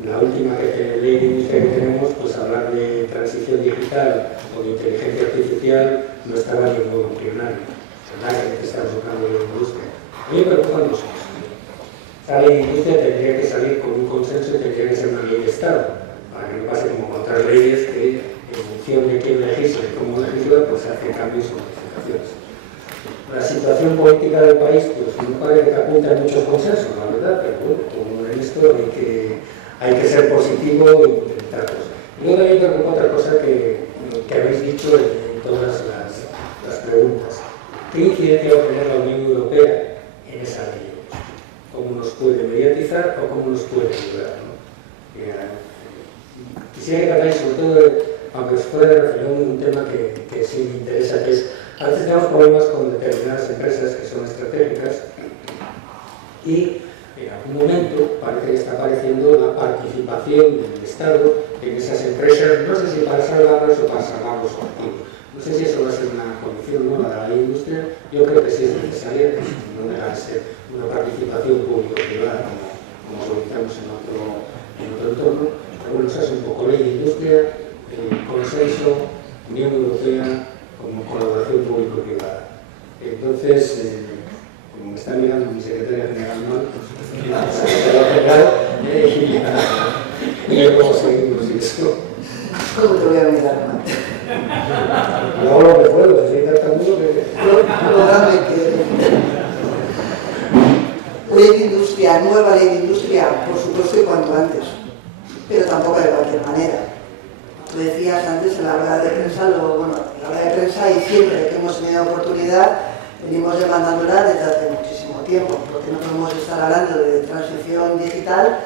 la última ley de industria que tenemos, pues hablar de transición digital o de inteligencia artificial no estaba en ningún embrionario. Que estamos buscando en la industria. A mí me preocupan dos cosas. La ley de industria tendría que salir con un consenso y tendría que ser una ley de Estado, para que no pase como con otras leyes que, en función de quién legisla y cómo legisla, pues se hacen cambios o modificaciones. La situación política del país, pues no parece que apunta a muchos consensos, la verdad, pero bueno, como en esto hay que ser positivo e intentar cosas. Y luego también me preocupa otra cosa que habéis dicho en todas las preguntas. ¿Qué incidencia va a tener la Unión Europea en esa ley? ¿Cómo nos puede mediatizar o cómo nos puede ayudar, ¿no? Quisiera que habláis sobre todo, aunque os fuera de referir un tema que sí me interesa, que es, a veces tenemos problemas con determinadas empresas que son estratégicas y en algún momento parece que está apareciendo la participación del Estado en esas empresas, no sé si para salvarlas o para salvar los activos. No sé si eso va a ser una condición nueva de la ley de industria, yo creo que sí es necesaria, que no deja de ser una participación público-privada como solicitamos en otro entorno, pero bueno, esa es un poco ley de industria, consenso, Unión Europea como colaboración público-privada. Entonces, como me está mirando mi secretaria general, y cómo seguimos y eso. ¿Cómo te voy a mirar, man? Luego lo que puedo, si hay tartamudo que... Ley de industria, nueva ley de industria, por supuesto, y cuanto antes. Pero tampoco de cualquier manera. Tú decías antes en la rueda de prensa, en la rueda de prensa y siempre que hemos tenido oportunidad, venimos demandándola desde hace muchísimo tiempo, porque no podemos estar hablando de transición digital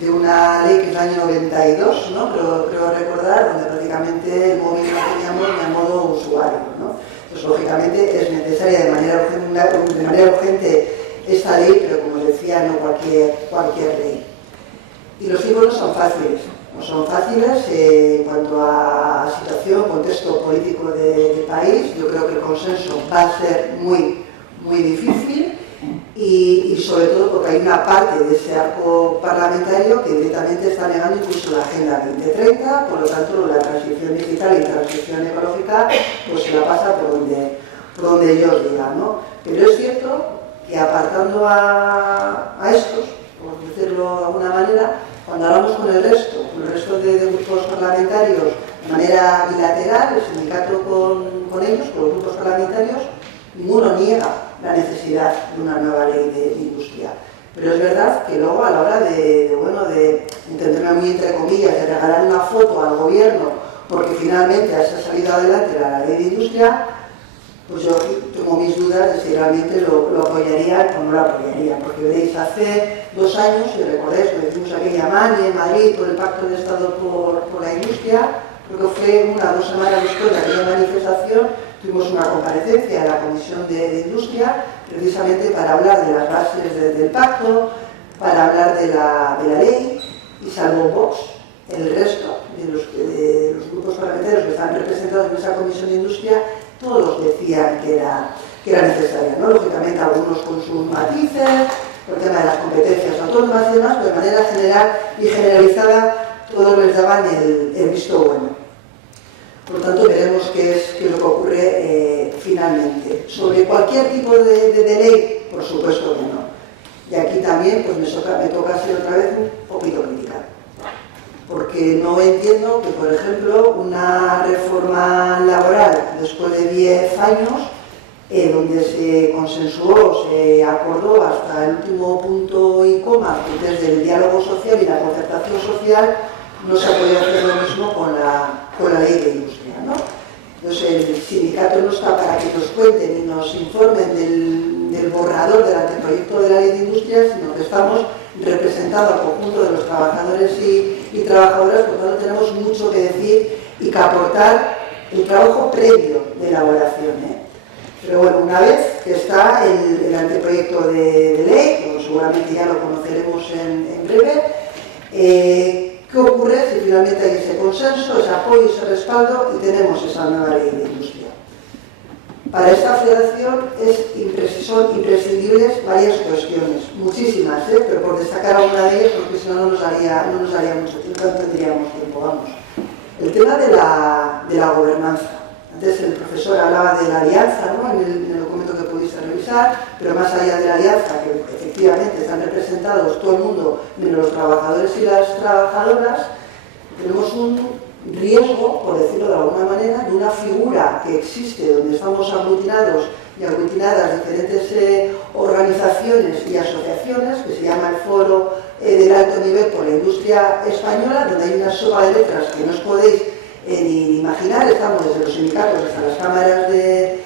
de una ley que es del año 92, ¿no? Creo recordar, donde prácticamente el móvil no teníamos ni a modo usuario, ¿no? Entonces, lógicamente, es necesaria de manera urgente esta ley, pero como os decía, no cualquier ley. Y los tiempos no son fáciles. No son fáciles en cuanto a situación, contexto político del país. Yo creo que el consenso va a ser muy, muy difícil y sobre todo porque hay una parte de ese arco parlamentario que directamente está negando incluso la Agenda 2030, por lo tanto la transición digital y transición ecológica pues se la pasa por donde ellos digan, ¿no? Pero es cierto que apartando a estos, por decirlo de alguna manera, cuando hablamos con el resto de grupos parlamentarios de manera bilateral, el sindicato con ellos, con los grupos parlamentarios, ninguno niega la necesidad de una nueva ley de industria. Pero es verdad que luego a la hora de entenderme muy entre comillas, de regalar una foto al gobierno porque finalmente se ha salido adelante la ley de industria, pues yo tengo mis dudas de si realmente lo apoyaría o no lo apoyaría. Porque veréis, hace 2 años, si recordáis, lo hicimos aquella mani en Madrid por el Pacto de Estado por la Industria, creo que fue 1 o 2 semanas después de aquella manifestación, tuvimos una comparecencia en la Comisión de Industria, precisamente para hablar de las bases del pacto, para hablar de la ley, y salvo Vox, el resto de los grupos parlamentarios que están representados en esa Comisión de Industria, todos decían que era necesaria, ¿no? Lógicamente algunos con sus matices, por el tema de las competencias autónomas y demás, pero de manera general y generalizada todos les daban el visto bueno. Por lo tanto, veremos qué es lo que ocurre finalmente. Sobre cualquier tipo de ley, por supuesto que no. Y aquí también pues me toca ser otra vez un poquito crítica. Porque no entiendo que, por ejemplo, una reforma laboral después de 10 años, donde se consensuó, se acordó hasta el último punto y coma, desde el diálogo social y la concertación social, no se ha podido hacer lo mismo con la ley de industria, ¿no? Entonces el sindicato no está para que nos cuenten y nos informen del borrador del anteproyecto de la ley de industria, sino que estamos representando al conjunto de los trabajadores y trabajadoras, por lo tanto tenemos mucho que decir y que aportar el trabajo previo de elaboración, ¿eh? Pero bueno, una vez que está el anteproyecto de ley, como seguramente ya lo conoceremos en breve, ¿qué ocurre si finalmente hay ese consenso, ese apoyo, ese respaldo y tenemos esa nueva ley de industria? Para esta federación son imprescindibles varias cuestiones, muchísimas, pero por destacar alguna de ellas, porque si no, no nos haría mucho tiempo, no tendríamos tiempo, vamos. El tema de la gobernanza. Antes el profesor hablaba de la alianza, ¿no? en el documento que pudiste revisar, pero más allá de la alianza, que efectivamente están representados todo el mundo, menos los trabajadores y las trabajadoras, tenemos un riesgo, por decirlo de alguna manera, de una figura que existe donde estamos aglutinados y aglutinadas diferentes organizaciones y asociaciones, que se llama el Foro del Alto Nivel por la Industria Española, donde hay una sopa de letras que no os podéis ni imaginar. Estamos desde los sindicatos hasta las cámaras de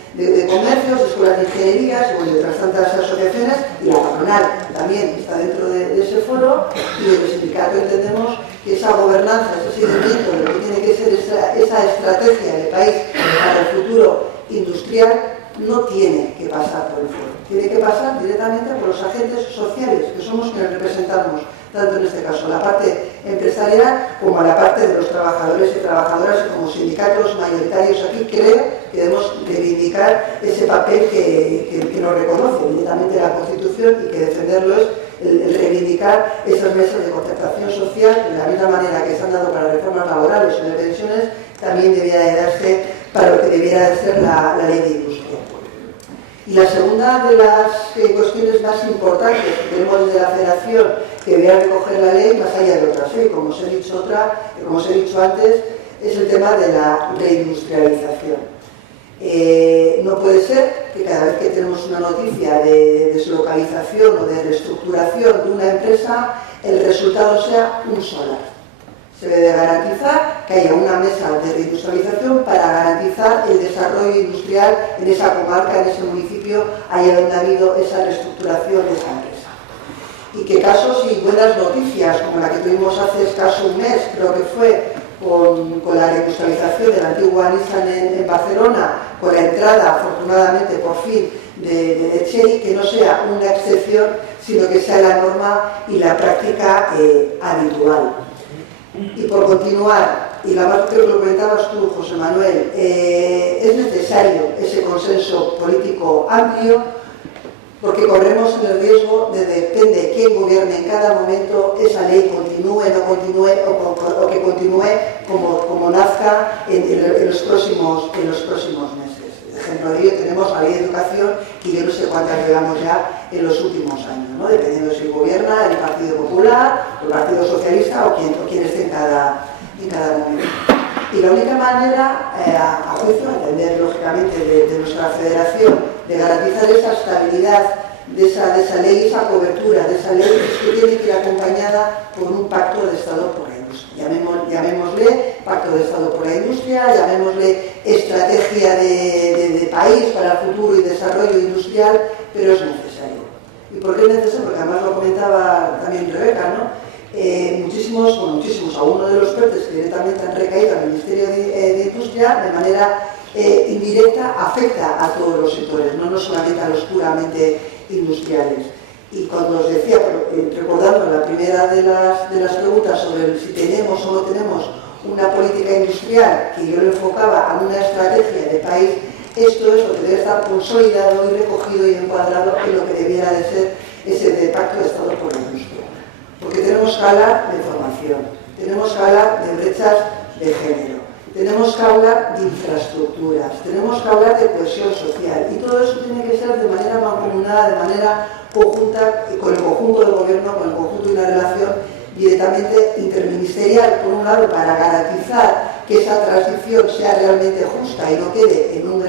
comercios, de escuelas de ingenierías, y bueno, otras tantas asociaciones, y la patronal también está dentro de ese foro, y desde el sindicato entendemos que esa gobernanza, ese seguimiento de lo que tiene que ser esa estrategia de país para el futuro industrial, no tiene que pasar por el foro, tiene que pasar directamente por los agentes sociales, que somos quienes representamos, tanto en este caso la parte empresarial como la parte de los trabajadores y trabajadoras, y como sindicatos mayoritarios aquí creo que debemos reivindicar ese papel que nos reconoce directamente la Constitución, y que defenderlo es el reivindicar esas mesas de concertación social, de la misma manera que se han dado para reformas laborales o de pensiones, también debiera de darse para lo que debiera de ser la ley de industria. Y la segunda de las cuestiones más importantes que tenemos desde la Federación, que debería recoger la ley, más allá de otras, como os he dicho antes, es el tema de la reindustrialización. No puede ser que cada vez que tenemos una noticia de deslocalización o de reestructuración de una empresa, el resultado sea un solar. Se debe de garantizar que haya una mesa de reindustrialización para garantizar el desarrollo industrial en esa comarca, en ese municipio, allá donde ha habido esa reestructuración de esa empresa. Y que casos y buenas noticias, como la que tuvimos hace escaso un mes, creo que fue, con la reindustrialización de la antigua Nissan en Barcelona, con la entrada, afortunadamente, por fin, de Chery, que no sea una excepción, sino que sea la norma y la práctica habitual. Y por continuar, y la más creo que lo comentabas tú, José Manuel, es necesario ese consenso político amplio, porque corremos en el riesgo de, depende quién gobierne en cada momento, esa ley continúe, no continúe o que continúe como nazca en los próximos meses. De ejemplo de ello tenemos la ley de educación, que yo no sé cuántas llevamos ya en los últimos años, ¿no? Dependiendo de si gobierna el Partido Popular, o el Partido Socialista o quien esté en cada momento. Y la única manera, a juicio, a entender lógicamente de nuestra federación, de garantizar esa estabilidad de esa ley, esa cobertura de esa ley, es que tiene que ir acompañada por un pacto de Estado por la industria. Llamémosle pacto de Estado por la industria, llamémosle estrategia de país para el futuro y desarrollo industrial, pero es necesario. ¿Y por qué es necesario? Porque además lo comentaba también Rebeca, ¿no? Muchísimos, a uno de los PERTES que directamente han recaído al Ministerio de Industria, de manera indirecta, afecta a todos los sectores, no solamente a los puramente industriales. Y cuando os decía, recordando la primera de las preguntas sobre si tenemos o no tenemos una política industrial, que yo lo enfocaba a una estrategia de país, esto es lo que debe estar consolidado y recogido y encuadrado en lo que debiera de ser ese de pacto de Estado por la industria. Porque tenemos que hablar de formación, tenemos que hablar de brechas de género, tenemos que hablar de infraestructuras, tenemos que hablar de cohesión social, y todo eso tiene que ser de manera mancomunada, de manera conjunta, con el conjunto del gobierno, con el conjunto de una relación directamente interministerial, por un lado, para garantizar que esa transición sea realmente justa y no quede en un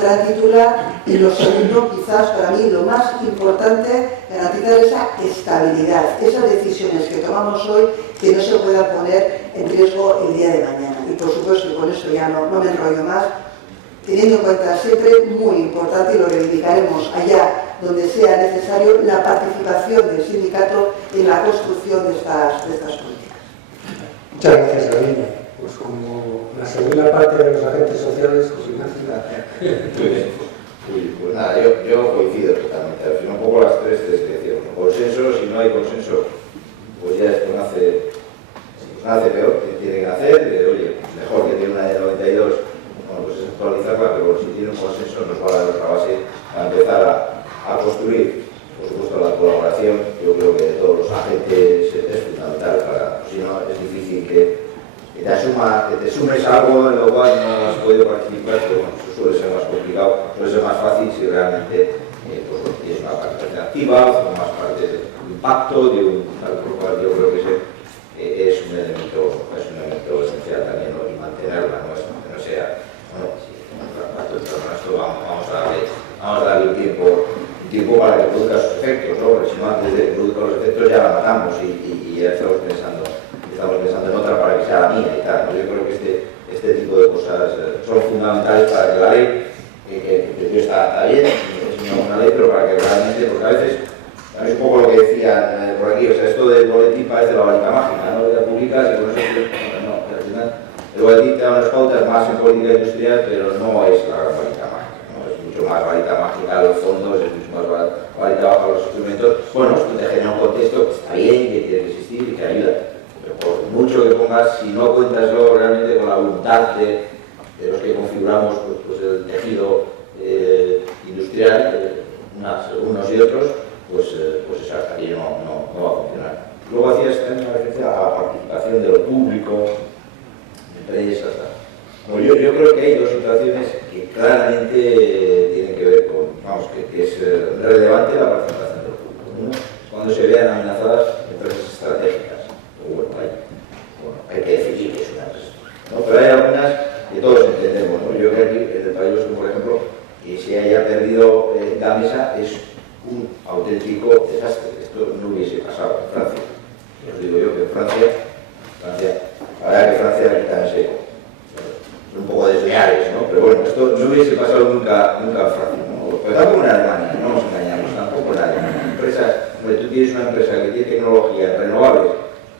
gran titular, y lo segundo, quizás para mí lo más importante, garantizar esa estabilidad, esas decisiones que tomamos hoy que no se puedan poner en riesgo el día de mañana. Y por supuesto, y con eso ya no me enrollo más, teniendo en cuenta siempre, muy importante, y lo reivindicaremos allá donde sea necesario, la participación del sindicato en la construcción de estas políticas. Muchas gracias, Gabriela. Pues como la segunda parte de los agentes sociales, pues Ignacio. Pues nada, yo coincido totalmente. Al final, un poco las tres descripciones. Consenso, si no hay consenso, pues ya esto nace peor, que tiene que hacer. Oye, mejor que tiene una de 92, bueno, pues es actualizarla, pero si tiene un consenso nos va a dar otra base a empezar a construir. Por supuesto, la colaboración, yo creo que de todos los agentes es fundamental para, si no, es difícil que te sumes algo en lo cual no has podido participar, pero bueno, eso suele ser más complicado, suele ser más fácil si realmente pues, tienes una participación activa o más parte del impacto de tal por cual yo creo que es un elemento esencial también, ¿no? Y mantenerla, ¿no? Que no sea, bueno, si esto vamos a darle un tiempo para que produzca sus efectos, ¿no? Porque si no, antes de que produzca los efectos ya la matamos y ya estamos pensando en otra para que sea la mía y tal, ¿no? Yo creo que este tipo de cosas son fundamentales para que la ley, que está bien, es una buena ley, pero para que realmente, porque a veces, es un poco lo que decían por aquí, o sea, esto del boletín parece la varita mágica, ¿no? Ya publicas y con eso, no, al final, el boletín te da unas pautas más en política industrial, pero no es la gran varita mágica, ¿no? Es mucho más varita mágica los fondos, es mucho más varita baja los instrumentos. Bueno, esto te genera un contexto que está bien, que tiene que existir y que ayuda. Por mucho que pongas, si no cuentas luego realmente con la voluntad de los que configuramos pues el tejido industrial, unos y otros, pues eso hasta aquí no va a funcionar. Luego hacías también una referencia a la participación de lo público, de empresas. Bueno, yo creo que hay dos situaciones que claramente tienen que ver con, vamos, que es relevante la participación de lo público. Uno, cuando se vean amenazadas empresas estratégicas. Bueno, hay que definir qué es una empresa, ¿no? Pero hay algunas que todos entendemos, ¿no? Yo creo que aquí en el País Vasco, por ejemplo, que se haya perdido Gamesa es un auténtico desastre. Esto no hubiese pasado en Francia. Os digo yo que en Francia, la verdad que Francia le quita en seco. Son un poco desleales, ¿no? Pero bueno, esto no hubiese pasado nunca en Francia, ¿no? Pero tampoco en Alemania, no nos engañamos, tampoco en Alemania. Tú tienes una empresa que tiene tecnologías renovables,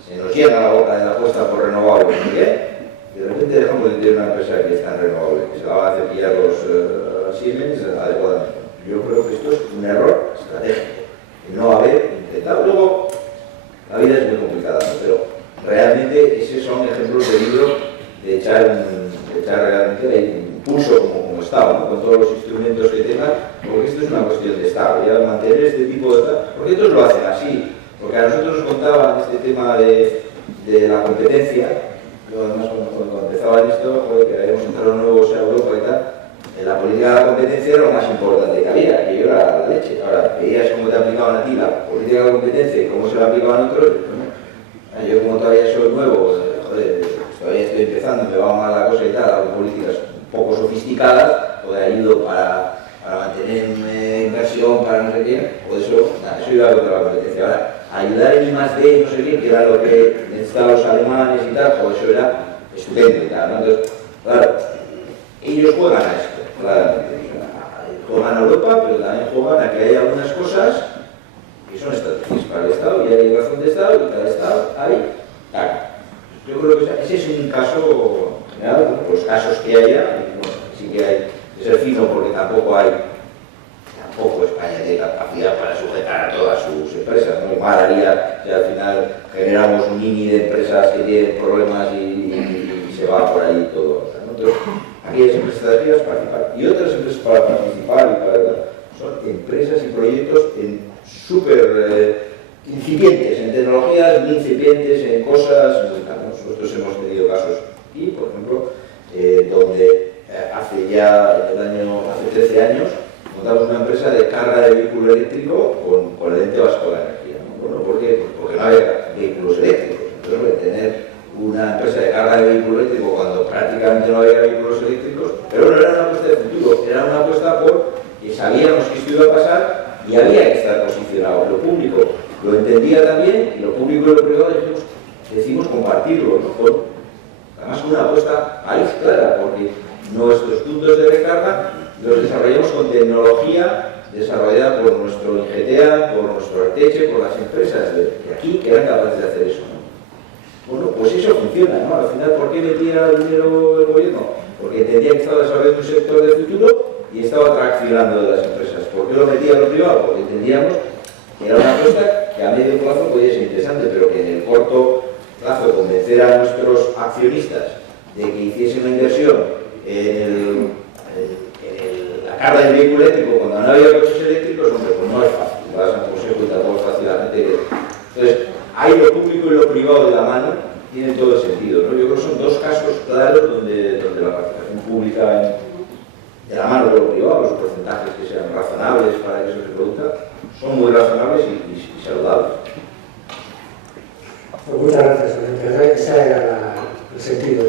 se nos llena la boca de la apuesta por renovables, ¿qué? Y de repente dejamos de tener una empresa que es tan renovable, que se la van a cepillar los Siemens adecuadamente. Yo creo que esto es un error estratégico, y no haber intentado. Luego, la vida es muy complicada, ¿no? Pero realmente esos son ejemplos de libro de echar realmente el impulso, como Estado, ¿no? Con todos los instrumentos que tengan, porque esto es una cuestión de Estado, ya mantener este tipo de... Porque estos lo hacen así, porque a nosotros nos contaban este tema de la competencia. Yo además cuando empezaba en esto, que habíamos entrado nuevos a Europa y tal, en la política de la competencia era lo más importante que había, que yo era la leche. Ahora, veías cómo te aplicaban a ti la política de la competencia y cómo se la aplicaban a otros. Yo como todavía soy nuevo, joder, todavía estoy empezando, me va mal la cosa y tal, hago políticas un poco sofisticadas, o de ayudo para mantener inversión, para no sé qué, o eso iba contra la competencia. Ahora, ayudar en I+D, no sé qué, que era lo que necesitaban los alemanes y tal, pues eso era estupendo y tal, ¿no? Entonces, claro, ellos juegan a esto, claramente. Juegan a Europa, pero también juegan a que hay algunas cosas que son estrategias para el Estado, y hay razón de Estado, y cada Estado hay tal. Yo creo que ese es un caso general, los casos que haya, y bueno, sí que hay que ser fino porque tampoco España tiene capacidad para sujetar a todas sus empresas, ¿no? Mal haría si al final generamos un mini de empresas que tienen problemas y se va por ahí todo, ¿no? Entonces, aquellas empresas estratégicas participar y otras empresas para participar son empresas y proyectos súper incipientes, en tecnologías muy incipientes, en cosas. Nosotros hemos tenido casos aquí, por ejemplo, donde hace 13 años montamos una empresa de carga de vehículo eléctrico con el ente vasco de la energía, ¿no? Bueno, ¿por qué? Pues porque no había vehículos eléctricos. Entonces, tener una empresa de carga de vehículo eléctrico cuando prácticamente no había vehículos eléctricos, pero no era una apuesta de futuro, era una apuesta porque sabíamos que esto iba a pasar y había que estar posicionado. Lo público lo entendía también y lo público y lo privado decimos compartirlo, ¿no? Además con una apuesta ahí clara, porque nuestros puntos de recarga los desarrollamos con tecnología desarrollada por nuestro IGTA, por nuestro Arteche, por las empresas de aquí que eran capaces de hacer eso, ¿no? Bueno, pues eso funciona, ¿no? Al final, ¿por qué metía dinero el gobierno? Porque entendía que estaba desarrollando un sector de futuro y estaba traccionando de las empresas. ¿Por qué lo metía a lo privado? Porque entendíamos que era una apuesta que a medio plazo podía ser interesante, pero que en el corto plazo convencer a nuestros accionistas de que hiciesen una inversión en la carga del vehículo eléctrico cuando no había coches eléctricos, hombre, pues no es fácil. Vas a un consejo y tampoco es fácil a la gente que... Entonces, ahí lo público y lo privado de la mano tienen todo el sentido, ¿no? Yo creo que son dos casos claros donde la participación pública de la mano de lo privado, los porcentajes que sean razonables para que eso se produzca, son muy razonables y saludables. Pues muchas gracias, Vicente. Ese era el sentido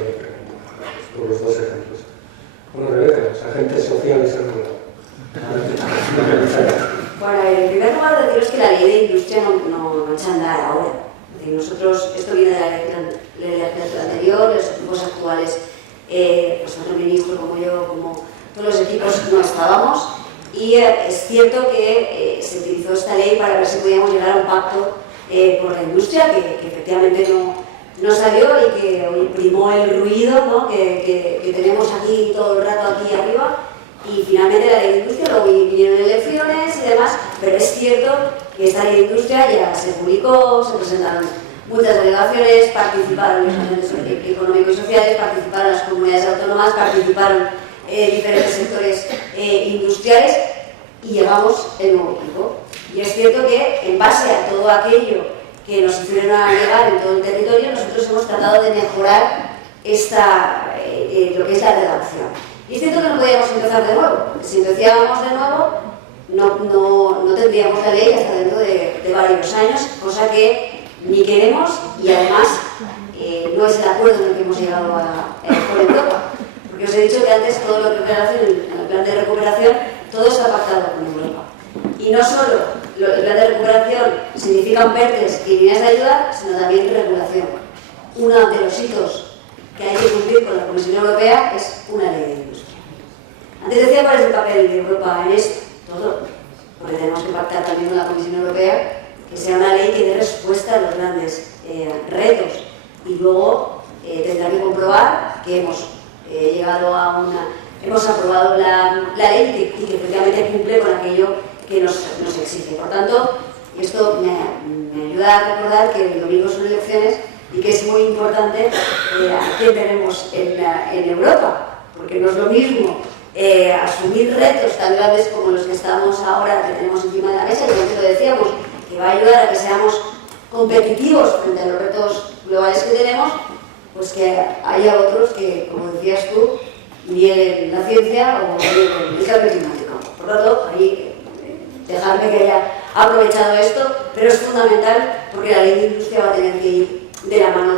por los dos ejemplos. Bueno, Rebeca, los agentes sociales han hablado. Bueno, en primer lugar, deciros que la ley de industria no echa a andar ahora. Es decir, nosotros, esto viene de la legislatura anterior, los equipos actuales, pues otro ministro como yo, como todos los equipos no estábamos, y es cierto que se utilizó esta ley para ver si podíamos llegar a un pacto por la industria, que efectivamente no salió y que hoy primó el ruido, ¿no? que tenemos aquí todo el rato aquí arriba, y finalmente la ley de industria, luego vinieron elecciones y demás, pero es cierto que esta ley de industria ya se publicó, se presentaron muchas delegaciones, participaron los agentes económicos y sociales, participaron las comunidades autónomas, participaron diferentes sectores industriales y llegamos el nuevo equipo. Y es cierto que en base a todo aquello que nos hicieron llegar en todo el territorio, nosotros hemos tratado de mejorar lo que es la redacción. Y es cierto que no podíamos empezar de nuevo, porque si empezábamos de nuevo no tendríamos la ley hasta dentro de varios años, cosa que ni queremos y además no es el acuerdo en el que hemos llegado con Europa. Porque os he dicho que antes todo lo que en el plan de recuperación, todo está pactado con Europa. Y no solo el plan de recuperación significan PERTES y líneas de ayuda, sino también regulación. Uno de los hitos que hay que cumplir con la Comisión Europea es una ley de industria. Antes decía cuál es el papel de Europa en esto, todo, porque tenemos que pactar también con la Comisión Europea que sea una ley que dé respuesta a los grandes retos y luego tendrá que comprobar que hemos aprobado la ley y que efectivamente cumple con aquello que nos exige. Por tanto, esto me ayuda a recordar que el domingo son elecciones y que es muy importante a quién tenemos en Europa, porque no es lo mismo asumir retos tan grandes como los que estamos ahora, que tenemos encima de la mesa, y como lo decíamos, que va a ayudar a que seamos competitivos frente a los retos globales que tenemos, pues que haya otros que, como decías tú, nieguen la ciencia o el cambio climático. Por lo tanto, ahí dejarme que haya aprovechado esto, pero es fundamental porque la ley de industria va a tener que ir de la mano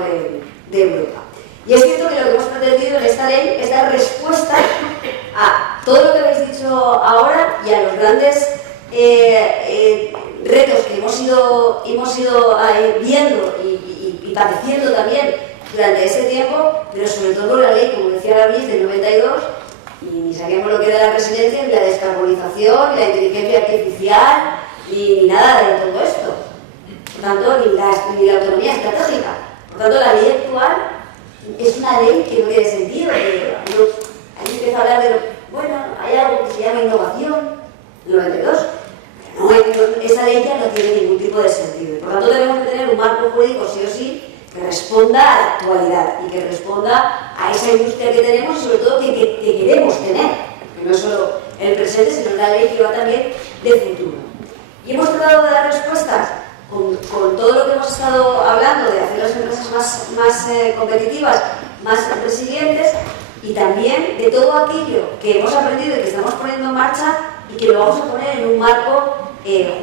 de Europa. Y es cierto que lo que hemos pretendido en esta ley es dar respuesta a todo lo que habéis dicho ahora y a los grandes retos que hemos ido viendo y padeciendo también durante ese tiempo, pero sobre todo con la ley, como decía Gabriel, del 92, y ni sabíamos lo que era la resiliencia, ni la descarbonización, ni la inteligencia artificial, ni nada de todo esto. Por tanto, ni la autonomía estratégica. Por tanto, la ley actual es una ley que no tiene sentido. Ahí empieza a hablar de, bueno, hay algo que se llama innovación, el 92. No, esa ley ya no tiene ningún tipo de sentido. Por tanto, debemos de tener un marco jurídico, sí o sí, que responda a la actualidad y que responda a esa industria que tenemos y sobre todo que queremos tener, que no es solo el presente, sino una ley que va también de futuro. Y hemos tratado de dar respuestas con todo lo que hemos estado hablando, de hacer las empresas más competitivas, más resilientes, y también de todo aquello que hemos aprendido y que estamos poniendo en marcha y que lo vamos a poner en un marco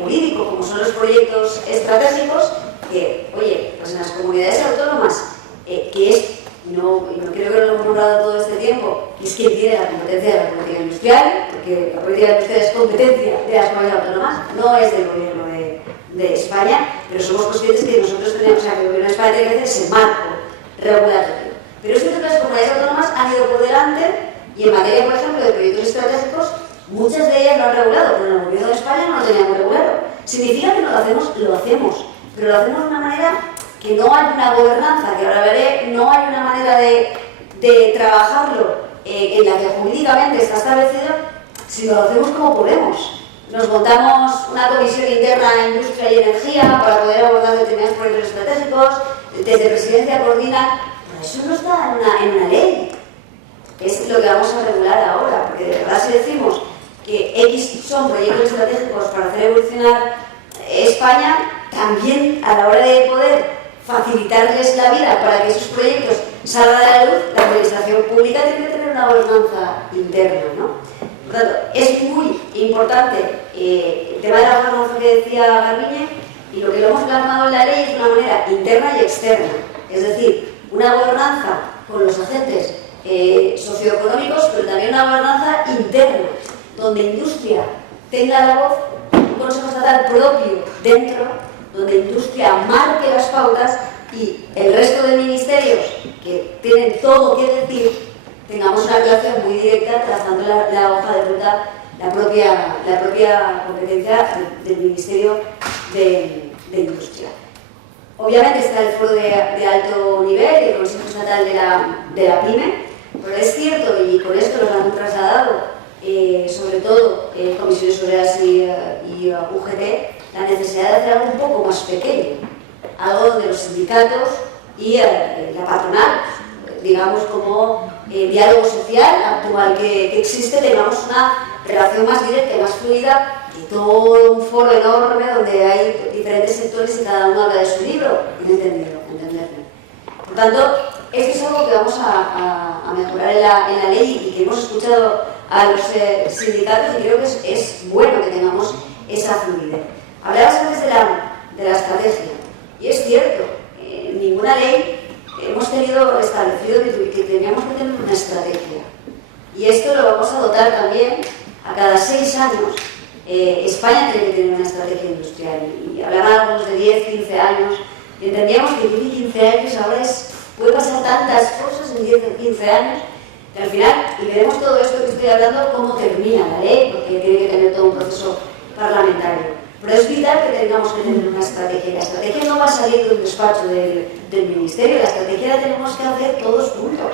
jurídico, como son los proyectos estratégicos, que, oye, pues en las comunidades autónomas, que es, no creo que lo hemos nombrado todo este tiempo, es quien tiene la competencia de la política industrial, porque la política industrial es competencia de las comunidades autónomas, no es del gobierno de España, pero somos conscientes que nosotros tenemos, o sea, que el gobierno de España tiene que hacer ese marco regulatorio. Pero es cierto que las comunidades autónomas han ido por delante y en materia, por ejemplo, de proyectos estratégicos, muchas de ellas lo han regulado, pero en el gobierno de España no lo teníamos regulado. Significa que no lo hacemos, pero lo hacemos de una manera que no hay una gobernanza, que ahora veré, no hay una manera de trabajarlo en la que jurídicamente está establecido, sino lo hacemos como podemos. Nos montamos una comisión interna en industria y energía para poder abordar determinados proyectos estratégicos, desde presidencia coordina, pero eso no está en una ley. Es lo que vamos a regular ahora, porque de verdad si decimos que X son proyectos estratégicos para hacer evolucionar España, también a la hora de poder facilitarles la vida para que esos proyectos salgan a la luz, la administración pública tiene que tener una gobernanza interna, ¿no? Por tanto, es muy importante el tema de la gobernanza que decía Garbiñe, y lo que lo hemos plasmado en la ley es de una manera interna y externa, es decir, una gobernanza con los agentes socioeconómicos, pero también una gobernanza interna, donde industria tenga la voz, un consejo estatal propio dentro, donde industria marque las pautas y el resto de ministerios que tienen todo que decir, tengamos una relación muy directa trazando la hoja de ruta, la propia competencia del Ministerio de Industria. Obviamente está el foro de alto nivel y el Consejo Estatal de la PYME, pero es cierto, y por esto nos han trasladado, sobre todo Comisiones Obreras y UGT, la necesidad de hacer algo un poco más pequeño, algo donde los sindicatos y la patronal, digamos como diálogo social actual que existe, tengamos una relación más directa y más fluida que todo un foro enorme donde hay diferentes sectores y cada uno habla de su libro y no entenderlo. Por tanto, esto es algo que vamos a mejorar en la ley y que hemos escuchado a los sindicatos y creo que es bueno que tengamos esa fluidez. Hablabas antes de la estrategia y es cierto, en ninguna ley hemos tenido establecido que teníamos que tener una estrategia y esto lo vamos a dotar también a cada 6 años. España tiene que tener una estrategia industrial y hablábamos de 10, 15 años y entendíamos que 10 y 15 años ahora puede pasar tantas cosas en 10 o 15 años que al final, y veremos todo esto que estoy hablando, cómo termina la ley, porque tiene que tener todo un proceso parlamentario. Pero es vital que tengamos que tener una estrategia. La estrategia no va a salir de un despacho del Ministerio, la estrategia la tenemos que hacer todos juntos.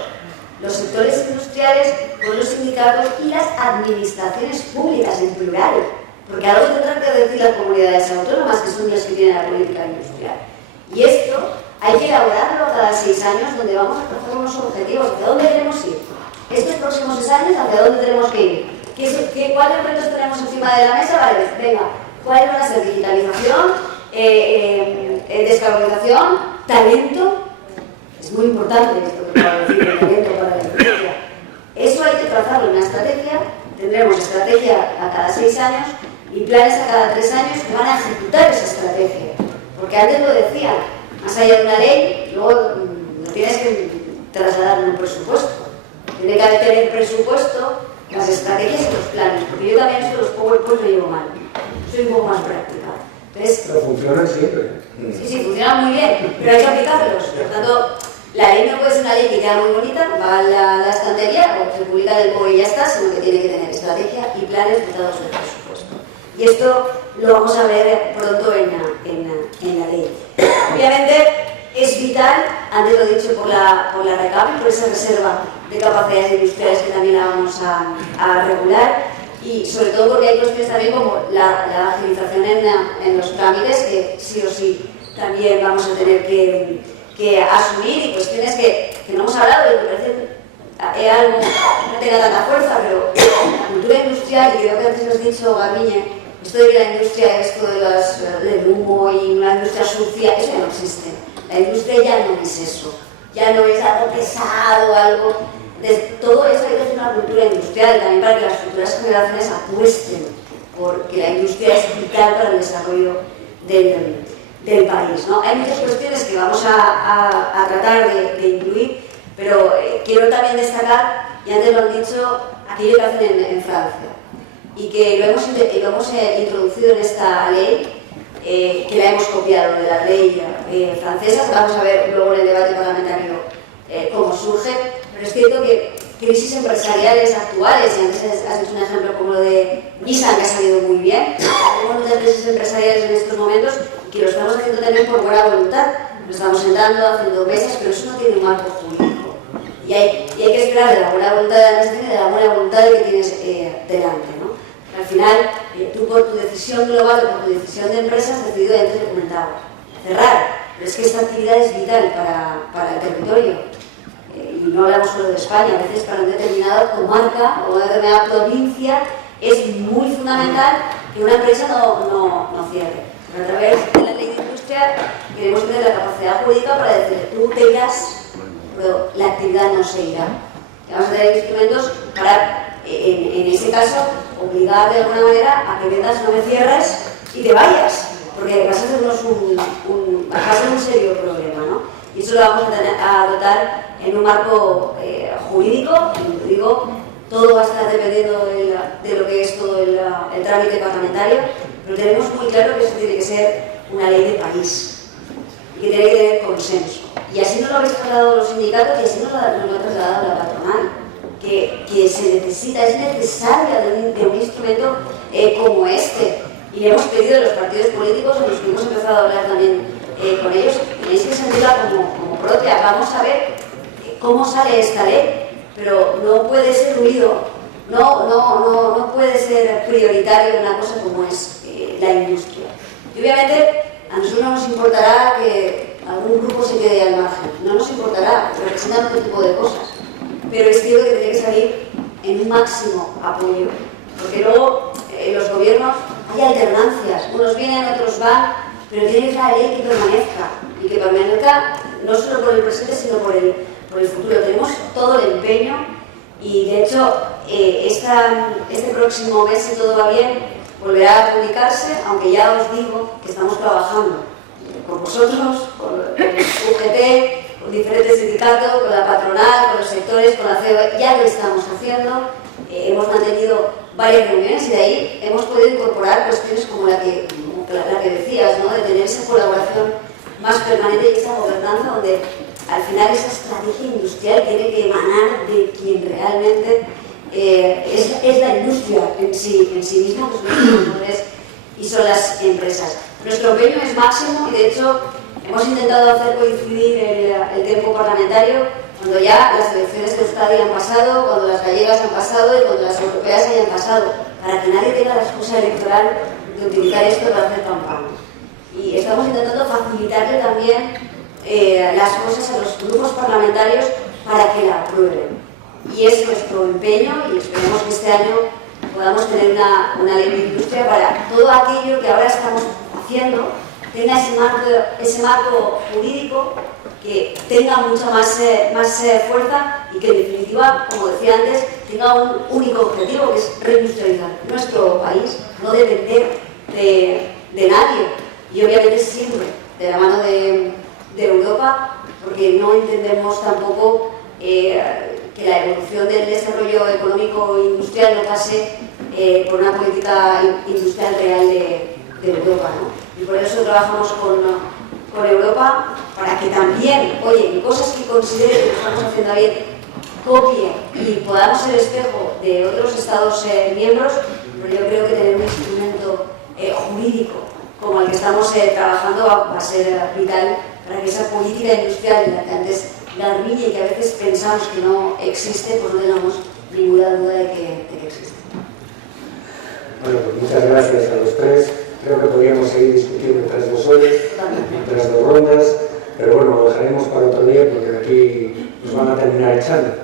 Los sectores industriales, con los sindicatos y las administraciones públicas en plural. Porque algo tendrán que decir las comunidades autónomas, que son las que tienen la política industrial. Y esto hay que elaborarlo cada 6 años, donde vamos a trazar unos objetivos. ¿De dónde queremos ir? estos próximos 6 años, ¿hacia dónde tenemos que ir? ¿Cuáles retos tenemos encima de la mesa? Vale, venga, ¿cuáles van a ser? Digitalización, descarbonización, talento. Es muy importante esto que acabo de decir, el talento para la industria. Eso hay que trazarlo en una estrategia. Tendremos estrategia a cada 6 años y planes a cada 3 años que van a ejecutar esa estrategia. Porque antes lo decía, más allá de una ley, luego lo tienes que trasladar en un presupuesto. Tiene que haber presupuesto, las estrategias y los planes, porque yo también esto de los PowerPoint lo llevo mal. Soy un poco más práctica. Entonces, pero funcionan siempre. Sí, funcionan muy bien, pero hay que aplicarlos. Por tanto, la ley no puede ser una ley que queda muy bonita, va a la estantería o se publica en el móvil y ya está, sino que tiene que tener estrategia y planes dotados del presupuesto. Y esto lo vamos a ver pronto en la ley. Obviamente es vital, antes lo he dicho por la RECAP, por esa reserva de capacidades industriales que también la vamos a regular, y sobre todo porque hay cuestiones también como la agilización en los trámites que sí o sí también vamos a tener que asumir, y cuestiones que no hemos hablado y que parece algo no tenga tanta fuerza, pero la cultura industrial, y creo que antes lo has dicho, Garbiñe, esto de que la industria, esto del humo y una industria sucia, eso ya no existe. La industria ya no es eso, ya no es algo pesado, algo... todo eso hay que hacer una cultura industrial también para que las futuras generaciones apuesten, porque la industria es vital para el desarrollo del país, ¿no? Hay muchas cuestiones que vamos a tratar de incluir, pero quiero también destacar, y antes lo han dicho, aquello que hacen en Francia, y que lo hemos introducido en esta ley, que la hemos copiado de la ley francesa. Vamos a ver luego en el debate parlamentario cómo surge, pero es cierto que crisis empresariales actuales, y antes has hecho un ejemplo como lo de Nissan, que ha salido muy bien, hay un montón de crisis empresariales en estos momentos que lo estamos haciendo también por buena voluntad, nos estamos sentando, haciendo mesas, pero eso no tiene un marco jurídico, y hay que esperar de la buena voluntad de la administración y de la buena voluntad de que tienes delante, ¿no? Al final, tú por tu decisión global o por tu decisión de empresa has decidido, antes te comentaba, cerrar, pero es que esta actividad es vital para el territorio. Y no hablamos solo de España, a veces para una determinada comarca o una determinada provincia es muy fundamental que una empresa no cierre. Pero a través de la ley de industria queremos tener la capacidad jurídica para decir, tú te irás, pero la actividad no se irá. Vamos a tener instrumentos para, en ese caso, obligar de alguna manera a que vendas, no me cierres y te vayas, porque vas a hacernos un serio problema, ¿no? Y eso lo vamos a dotar en un marco jurídico, y digo, todo va a estar dependiendo de lo que es todo el trámite parlamentario, pero tenemos muy claro que eso tiene que ser una ley de país, y que tiene que tener consenso. Y así nos lo habéis trasladado los sindicatos, y así nos lo ha trasladado la patronal, que se necesita, es necesaria de un instrumento como este. Y le hemos pedido a los partidos políticos, en los que hemos empezado a hablar también con ellos, tenéis que sentirla como propia. Vamos a ver cómo sale esta ley, pero no puede ser ruido, no puede ser prioritario una cosa como es la industria. Y obviamente a nosotros no nos importará que algún grupo se quede al margen, no nos importará, representan otro tipo de cosas, pero es cierto que tiene que salir en un máximo apoyo, porque luego en los gobiernos hay alternancias, unos vienen, otros van, pero tiene que ser la ley que permanezca, y que permanezca no solo por el presente, sino por el futuro. Tenemos todo el empeño, y de hecho este próximo mes, si todo va bien, volverá a publicarse, aunque ya os digo que estamos trabajando con vosotros, con el UGT, con diferentes sindicatos, con la patronal, con los sectores, con la COE, ya lo estamos haciendo. Hemos mantenido varias reuniones y de ahí hemos podido incorporar cuestiones como la que decías, ¿no? De tener esa colaboración más permanente y esa gobernanza donde al final esa estrategia industrial tiene que emanar de quien realmente es la industria en sí mismo, que son los trabajadores y son las empresas. Nuestro empeño es máximo, y de hecho hemos intentado hacer coincidir el tiempo parlamentario cuando ya las elecciones de Euskadi han pasado, cuando las gallegas han pasado y cuando las europeas hayan pasado, para que nadie tenga la excusa electoral de utilizar esto para hacer campaña. Y estamos intentando facilitarle también las cosas a los grupos parlamentarios para que la aprueben. y es nuestro empeño, y esperemos que este año podamos tener una ley de industria para todo aquello que ahora estamos haciendo tenga ese marco jurídico que tenga mucha más fuerza y que en definitiva, como decía antes, tenga un único objetivo, que es reindustrializar nuestro país, no depender de nadie, y obviamente siempre de la mano de Europa, porque no entendemos tampoco que la evolución del desarrollo económico e industrial no pase por una política industrial real de Europa, ¿no? Y por eso trabajamos con Europa, para que también, oye, en cosas que considere que estamos haciendo bien, copie y podamos ser espejo de otros Estados miembros, pero yo creo que tener un instrumento jurídico como el que estamos trabajando va a ser vital para que esa política industrial en la que antes garbiña y que a veces pensamos que no existe, pues no tengamos ninguna duda de que existe. Bueno, pues muchas gracias a los tres. Creo que podríamos seguir discutiendo tras vosotros, tras 2 rondas, pero bueno, lo dejaremos para otro día porque aquí nos van a terminar echando.